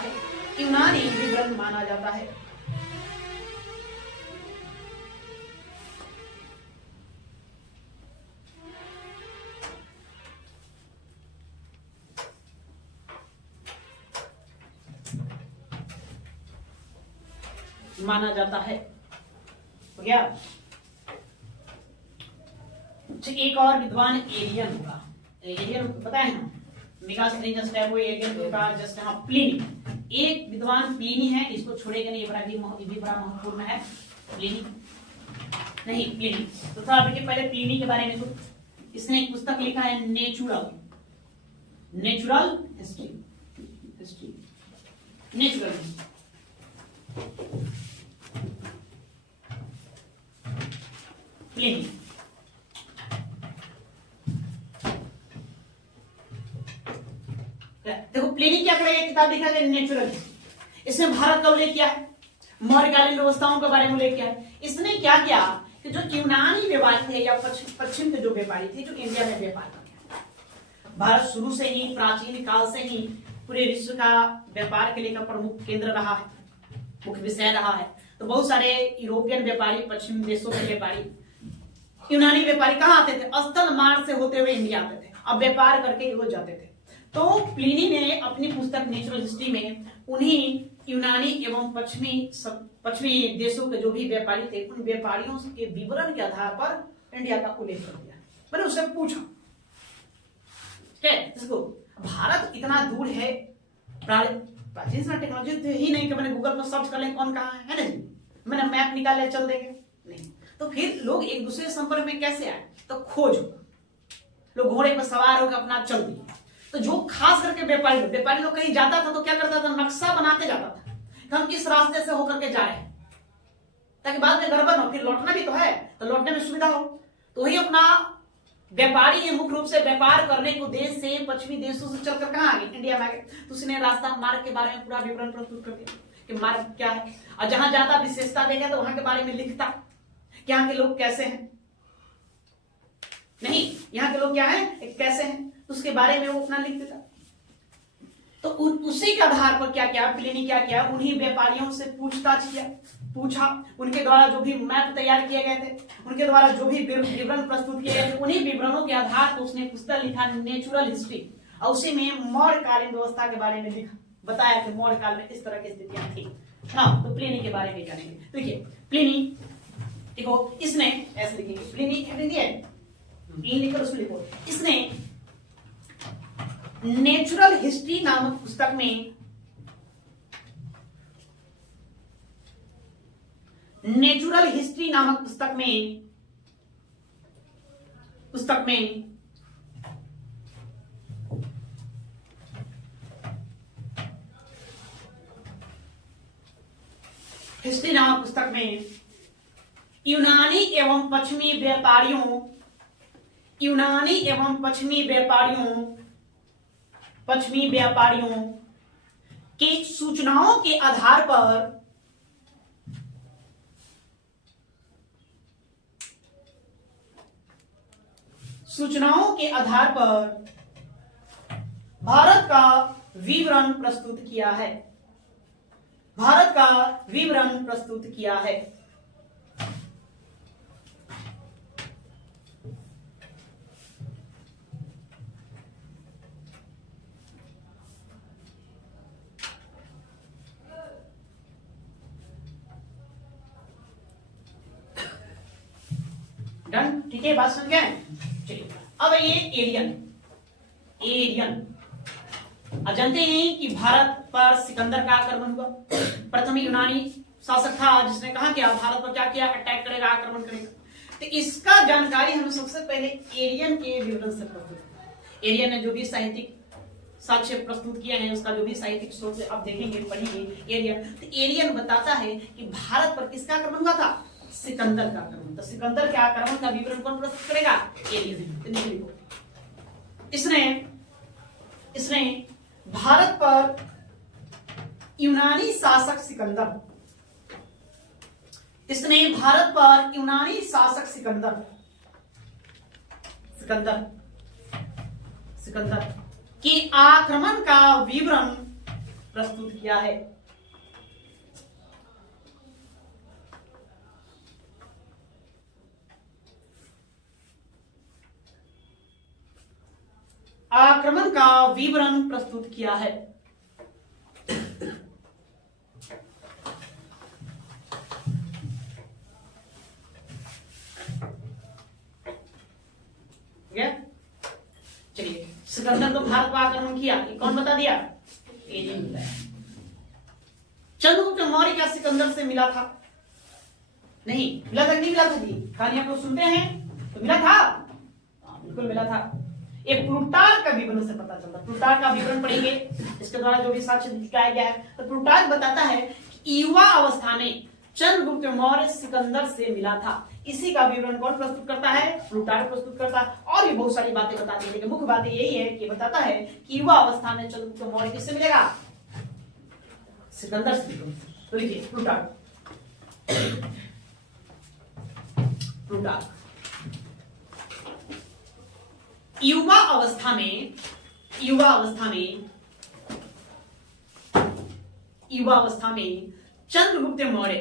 है। हो गया। एक और विद्वान एलियन होगा। एलियन पता है ना, प्लिनी, एक विद्वान प्लिनी है, इसको छोड़ेगा नहीं, बड़ा महत्वपूर्ण है। प्लिनी तो था आपके पहले प्लिनी के बारे में। तो इसने एक पुस्तक लिखा है नेचुरल हिस्ट्री। प्लिनी। देखो प्लिनी क्या करेगा, किताब लिखा है नेचुरल, इसमें भारत का उल्लेख किया है, मौर्यकालीन व्यवस्थाओं के बारे में उल्लेख किया है। इसने क्या किया कि जो यूनानी व्यापारी थे या पश्चिम के जो व्यापारी थे जो इंडिया में व्यापार करते हैं, भारत शुरू से ही प्राचीन काल से ही पूरे विश्व का व्यापार के लिए का प्रमुख केंद्र रहा है, मुख्य विषय रहा है। तो बहुत सारे यूरोपियन व्यापारी, पश्चिम देशों के व्यापारी, यूनानी व्यापारी कहाँ आते थे, स्थल मार्ग से होते हुए इंडिया आते थे, अब व्यापार करके वो जाते थे। तो प्लिनी ने अपनी पुस्तक नेचुरल हिस्ट्री में उन्हीं यूनानी एवं पश्चिमी देशों के जो भी व्यापारी थे उन व्यापारियों के विवरण के आधार पर इंडिया का उल्लेख कर दिया। मैंने उससे पूछा इसको, भारत इतना दूर है, प्राचीन टेक्नोलॉजी तो ही नहीं कि मैंने गूगल पर सर्च कर ले कौन कहाँ है ना जी, मैंने मैप निकाले चल देंगे नहीं, तो फिर लोग एक दूसरे के संपर्क में कैसे आए, तो खोज होगा, लोग घोड़े पर सवार होकर अपना चल दिए। तो जो खास करके व्यापारी लोग कहीं जाता था तो क्या करता था, नक्शा बनाते जाता था कि हम किस रास्ते से होकर के जा रहे हैं, ताकि बाद में गड़बड़ हो, फिर लौटना भी तो है तो लौटने में सुविधा हो। तो वही अपना व्यापारी है मुख्य रूप से व्यापार करने के उद्देश्य से पश्चिमी देशों से चलकर कहाँ आ गए, इंडिया में आ गए। तो उसने रास्ता मार्ग के बारे में पूरा विवरण प्रस्तुत कर दिया कि मार्ग क्या है, और जहां जाता विशेषता देगा तो वहां के बारे में लिखता कि यहाँ के लोग कैसे हैं, नहीं यहाँ के लोग क्या है कैसे हैं, तो उसके बारे में वो अपना लिख देता। तो उसी के आधार पर क्या किया प्लिनी, क्या किया, उन्हीं व्यापारियों से पूछताछ किया, पूछा, उनके द्वारा जो भी मैप तैयार किए गए थे, उनके द्वारा जो भी विवरण प्रस्तुत किए गए थे, उन्हीं विवरणों के आधार पर उसने पुस्तक लिखा नेचुरल हिस्ट्री, और उसी में मौर्यकालीन व्यवस्था के बारे में लिखा, बताया कि मौर्य काल में इस तरह की स्थितियां थी। हाँ, तो प्लिनी के बारे में जानेंगे। देखिए प्लिनी, देखो इसने ऐसे लिखेंगे, प्लिनी है, लिखकर उसमें लिखो, इसने नेचुरल हिस्ट्री नामक पुस्तक में हिस्ट्री नामक पुस्तक में यूनानी एवं पश्चिमी व्यापारियों के सूचनाओं के आधार पर भारत का विवरण प्रस्तुत किया है। डन, ठीक है, बात समझ गए। चलिए अब ये एरियन, अब जानते हैं कि भारत पर सिकंदर का आक्रमण हुआ, प्रथम यूनानी शासक था जिसने कहा कि भारत पर क्या किया, अटैक करेगा, आक्रमण करेगा। तो इसका जानकारी हमें सबसे पहले एरियन के विवरण से प्रस्तुत, एरियन ने जो भी साहित्यिक साक्ष्य प्रस्तुत किए हैं, उसका जो भी साहित्यिक स्रोत आप देखेंगे, पढ़ेंगे एरियन, तो एरियन बताता है कि भारत पर किसका आक्रमण हुआ था, सिकंदर का आक्रमण। तो सिकंदर के आक्रमण का विवरण कौन प्रस्तुत करेगा, एरियन। इसने भारत पर यूनानी शासक सिकंदर के आक्रमण का विवरण प्रस्तुत किया है। चलिए, सिकंदर तो भारत पर आक्रमण किया, ये कौन बता दिया, एरियन बताया। चंद्रगुप्त मौर्य क्या सिकंदर से मिला था, नहीं मिला था, नहीं मिला था जी, कहानी आप लोग सुनते हैं तो मिला था, बिल्कुल मिला था। ये प्लूटार्क का विवरण से पता चलता, प्लूटार्क का विवरण पढ़ेंगे, इसके द्वारा जो भी साक्ष्य जुटाया गया है। तो प्लूटार्क बताता है कि युवा अवस्था में चंद्रगुप्त मौर्य सिकंदर से मिला था। इसी का विवरण कौन प्रस्तुत करता है? प्लूटार्क प्रस्तुत करता है। और भी बहुत सारी बातें बताती है, लेकिन मुख्य बात यही है कि बताता है कि युवा अवस्था में चंद्रगुप्त मौर्य किससे मिलेगा? सिकंदर से। तो लिखिए प्लूटार्क। प्लूटार्क युवा अवस्था में चंद्रगुप्त मौर्य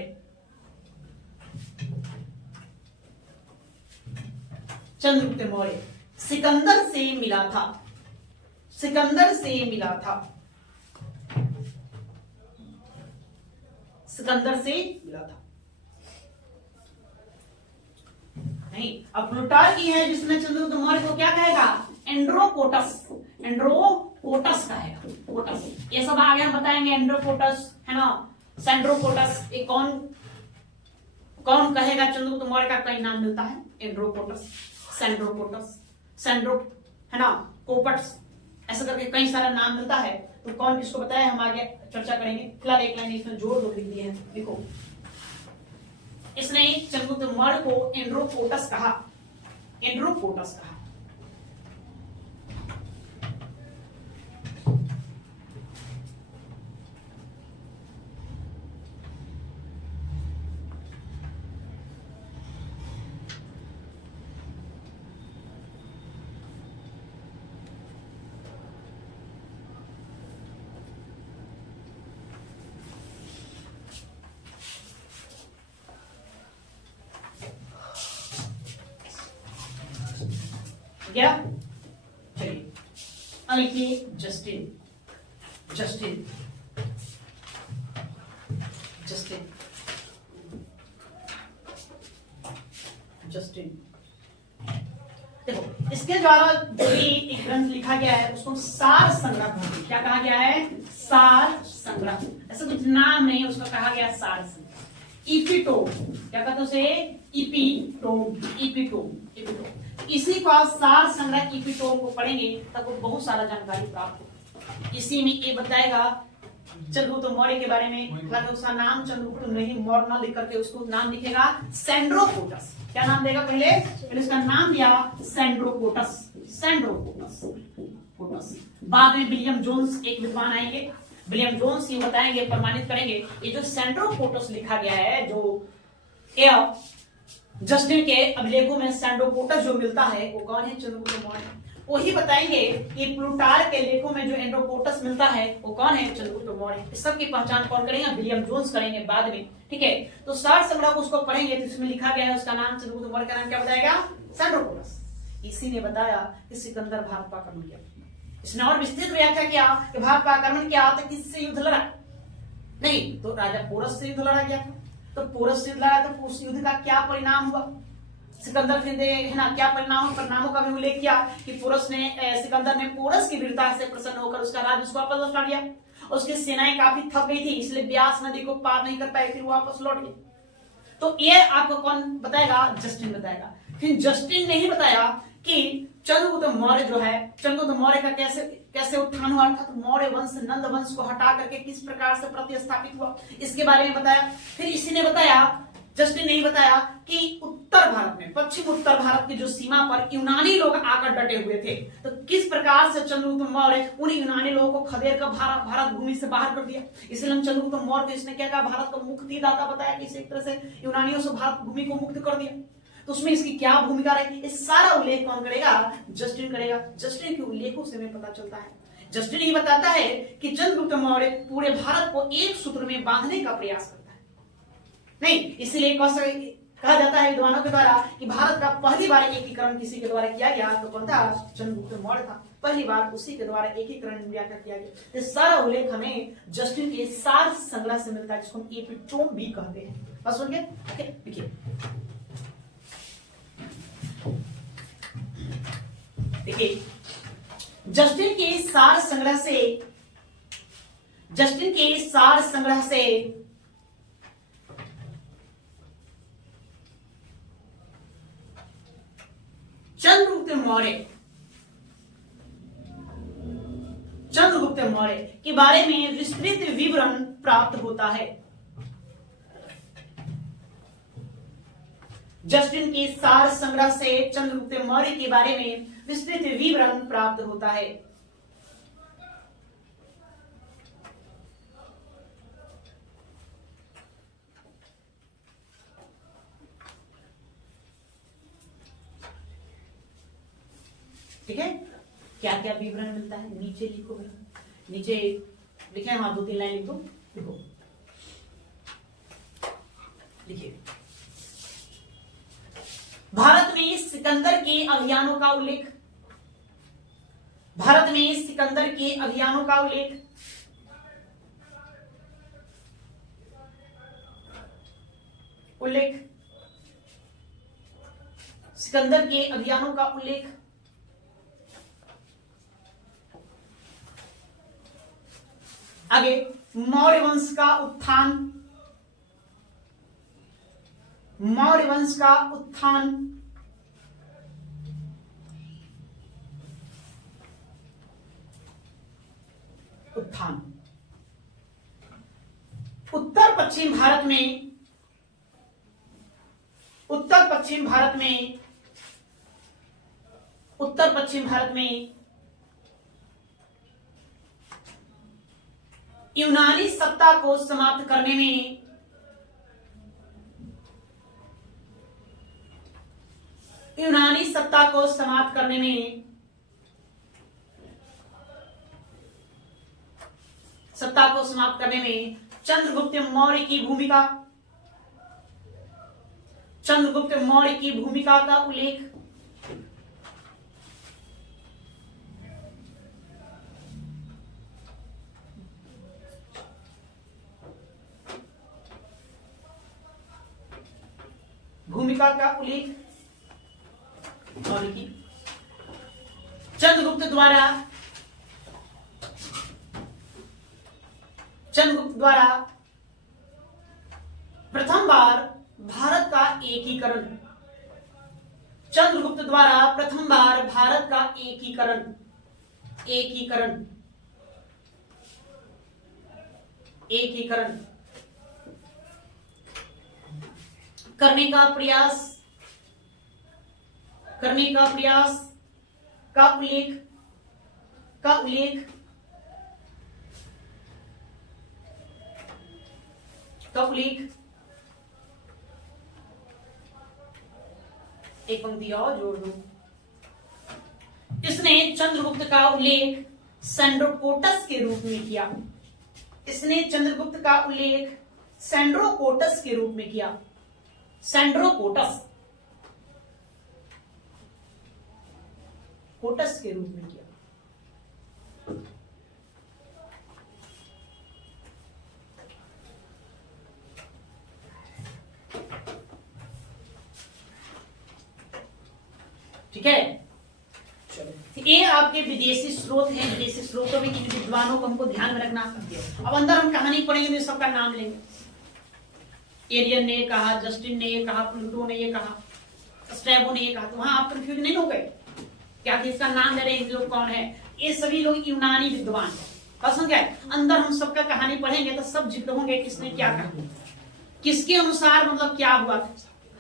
सिकंदर से मिला था। नहीं, अब प्लूटार्क ही है जिसमें चंद्रगुप्त मौर्य को क्या कहेगा? एंड्रोकोटस कहेगा। कोटस ये सब आगे हम बताएंगे। एंड्रोकोटस है ना, सेंड्रोकोटस, ये कौन कहेगा? चंद्रगुप्त मौर्य का कई नाम मिलता है। एंड्रोकोटस, सेंड्रो है ना, कोपट्स, ऐसा करके कई सारा नाम मिलता है। तो कौन किसको बताया हम आगे चर्चा करेंगे। फिलहाल एक लाइन इसमें जोड़ दो, लिख दिए हैं, देखो। इसने चंद्रगुप्त मौर्य को एंड्रोकोटस कहा। क्या? चलिए लिखिए जस्टिन। देखो, इसके द्वारा जो भी ग्रंथ लिखा गया है उसको सार संग्रह कहते हैं। क्या कहा गया है? सार संग्रह। ऐसा कुछ नाम नहीं है उसका, कहा गया सार संग्रह। इपिटोम, क्या कहते हैं उसे? इपिटोम। इसी का सार संग्रह इपिटोम को पढ़ेंगे तब वो बहुत सारा जानकारी प्राप्त होगा। इसी में ये बताएगा चंद्रगुप्त मौर्य के बारे में। उसका नाम चंद्रगुप्त नहीं मौर्य न लिख करके उसको नाम लिखेगा सेंड्रोकोटस। क्या नाम देगा? पहले इसका नाम दिया सेंड्रोकोटस। बाद में विलियम जोन्स एक विद्वान आएंगे, विलियम जोन्स ये बताएंगे, प्रमाणित करेंगे ये जो सेंड्रोकोटस लिखा गया है, जो जस्टिन के अभिलेखों में सेंड्रोकोटस जो मिलता है वो कौन है? चंद्रगुप्त मौर्य। वही बताएंगे कि प्लूटार्क के लेखों में जो एंड्रोकोटस मिलता है वो कौन है? चंद्रगुप्त मौर्य। इस सब की पहचान कौन करेंगे? विलियम जोन्स करेंगे बाद में, ठीक है। तो सार संग्रह को उसको पढ़ेंगे तो इसमें लिखा गया है उसका नाम चंद्रगुप्त मौर्य का नाम क्या बताएगा? सेंड्रोकोटस। इसी ने बताया कि सिकंदर भारत पर आक्रमण किया। इसने और विस्तृत व्याख्या किया कि भारत पर आक्रमण किया तो किससे युद्ध लड़ा? नहीं, तो राजा पोरस से युद्ध लड़ा गया था। तो पोरस से लड़ा तो उस युद्ध का क्या परिणाम हुआ? सिकंदर है ना, क्या परिणामों का भी उल्लेख किया कि सिकंदर ने पोरस की वीरता से प्रसन्न होकर उसका राज्य उसको वापस लौटा दिया। उसकी सेनाएं काफी थक गई थी, इसलिए ब्यास नदी को पार नहीं कर पाए, फिर वापस लौट गए। तो ये आपको कौन बताएगा? जस्टिन बताएगा। फिर जस्टिन ने ही बताया कि चंद्रगुप्त मौर्य जो है, चंद्रगुप्त मौर्य का कैसे उत्थान हुआ, अर्थात मौर्य वंश नंद वंश को हटा करके किस प्रकार से प्रतिस्थापित हुआ, इसके बारे में बताया। फिर इसी ने बताया, जस्टिन ने बताया कि उत्तर भारत में, पश्चिम उत्तर भारत की जो सीमा पर यूनानी लोग आकर डटे हुए थे, तो किस प्रकार से चंद्रगुप्त मौर्य उन यूनानी लोगों को खदेड़ कर भारत भूमि से बाहर कर दिया। इसलिए चंद्रगुप्त मौर्य को इसने क्या कहा? भारत को मुक्तिदाता बताया कि इस तरह से यूनानियों से भारत भूमि को मुक्त कर दिया। तो उसमें इसकी क्या भूमिका रही, इस सारा उल्लेख कौन करेगा? जस्टिन करेगा। जस्टिन के उल्लेखों से हमें पता चलता है, जस्टिन ये बताता है कि चंद्रगुप्त मौर्य पूरे भारत को एक सूत्र में बांधने का प्रयास करता है। नहीं, इसलिए कहा जाता है विद्वानों के द्वारा कि भारत का पहली बार एकीकरण किसी के द्वारा किया गया तो कौन था? चंद्रगुप्त मौर्य था। पहली बार उसी के द्वारा एकीकरण इंडिया का किया गया। तो सारा उल्लेख हमें जस्टिन के सार संग्रह से मिलता है, जिसको हम एपिटोम भी कहते हैं। बस सुन गए? देखिए जस्टिन के सार संग्रह से चंद्रगुप्त मौर्य के बारे में विस्तृत विवरण प्राप्त होता है। जस्टिन के सार संग्रह से चंद्रगुप्त मौर्य के बारे में विस्तृत विवरण प्राप्त होता है। ठीक है, क्या क्या विवरण मिलता है नीचे लिखो, नीचे लिखे वहां 2-3 लाइन लिखो, लिखो, लिखिए। भारत में सिकंदर के अभियानों का उल्लेख, भारत में सिकंदर के अभियानों का उल्लेख, उल्लेख, सिकंदर के अभियानों का उल्लेख। आगे मौर्य वंश का उत्थान, मौर्य वंश का उत्थान, उत्थान। उत्तर पश्चिम भारत में, उत्तर पश्चिम भारत में, उत्तर पश्चिम भारत में यूनानी सत्ता को समाप्त करने में, यूनानी सत्ता को समाप्त करने में, सत्ता को समाप्त करने में चंद्रगुप्त मौर्य की भूमिका, चंद्रगुप्त मौर्य की भूमिका का उल्लेख। भूमिका का उल्लेख मौर्य की। चंद्रगुप्त द्वारा, चंद्रगुप्त द्वारा प्रथम बार भारत का एकीकरण, चंद्रगुप्त द्वारा प्रथम बार भारत का एकीकरण, एकीकरण, एकीकरण करने का प्रयास, करने का प्रयास का उल्लेख, का उल्लेख, का उल्लेख। एक पंक्ति और जोड़ दो। इसने चंद्रगुप्त का उल्लेख सैंड्रोकोटस के रूप में किया, इसने चंद्रगुप्त का उल्लेख सैंड्रोकोटस के रूप में किया, सैंड्रोकोटस, कोटस के रूप में किया। ठीक है, चलो ये आपके विदेशी स्रोत हैं। विदेशी स्रोतों में इन विद्वानों को हमको ध्यान में रखना। अब अंदर हम कहानी पढ़ेंगे तो सबका नाम लेंगे। एरियन ने कहा, जस्टिन ने ये कहा, प्लूटो ने ये कहा, स्ट्रैबो ने ये कहा, तो वहां आप कंफ्यूज नहीं हो गए क्या कि इसका नाम दे रहे हैं, लोग कौन है? ये सभी लोग यूनानी विद्वान है। बस क्या है, अंदर हम सबका कहानी पढ़ेंगे तो सब जिक्र होंगे किसने क्या कहा, किसके अनुसार मतलब क्या हुआ था,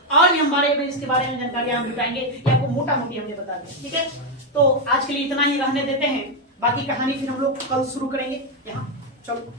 और भी हमारे में इसके बारे में जानकारी हम जुटाएंगे। ये आपको मोटा मोटी हमने बता दी। ठीक है, तो आज के लिए इतना ही रहने देते हैं, बाकी कहानी फिर हम लोग कल शुरू करेंगे। यहाँ चलो।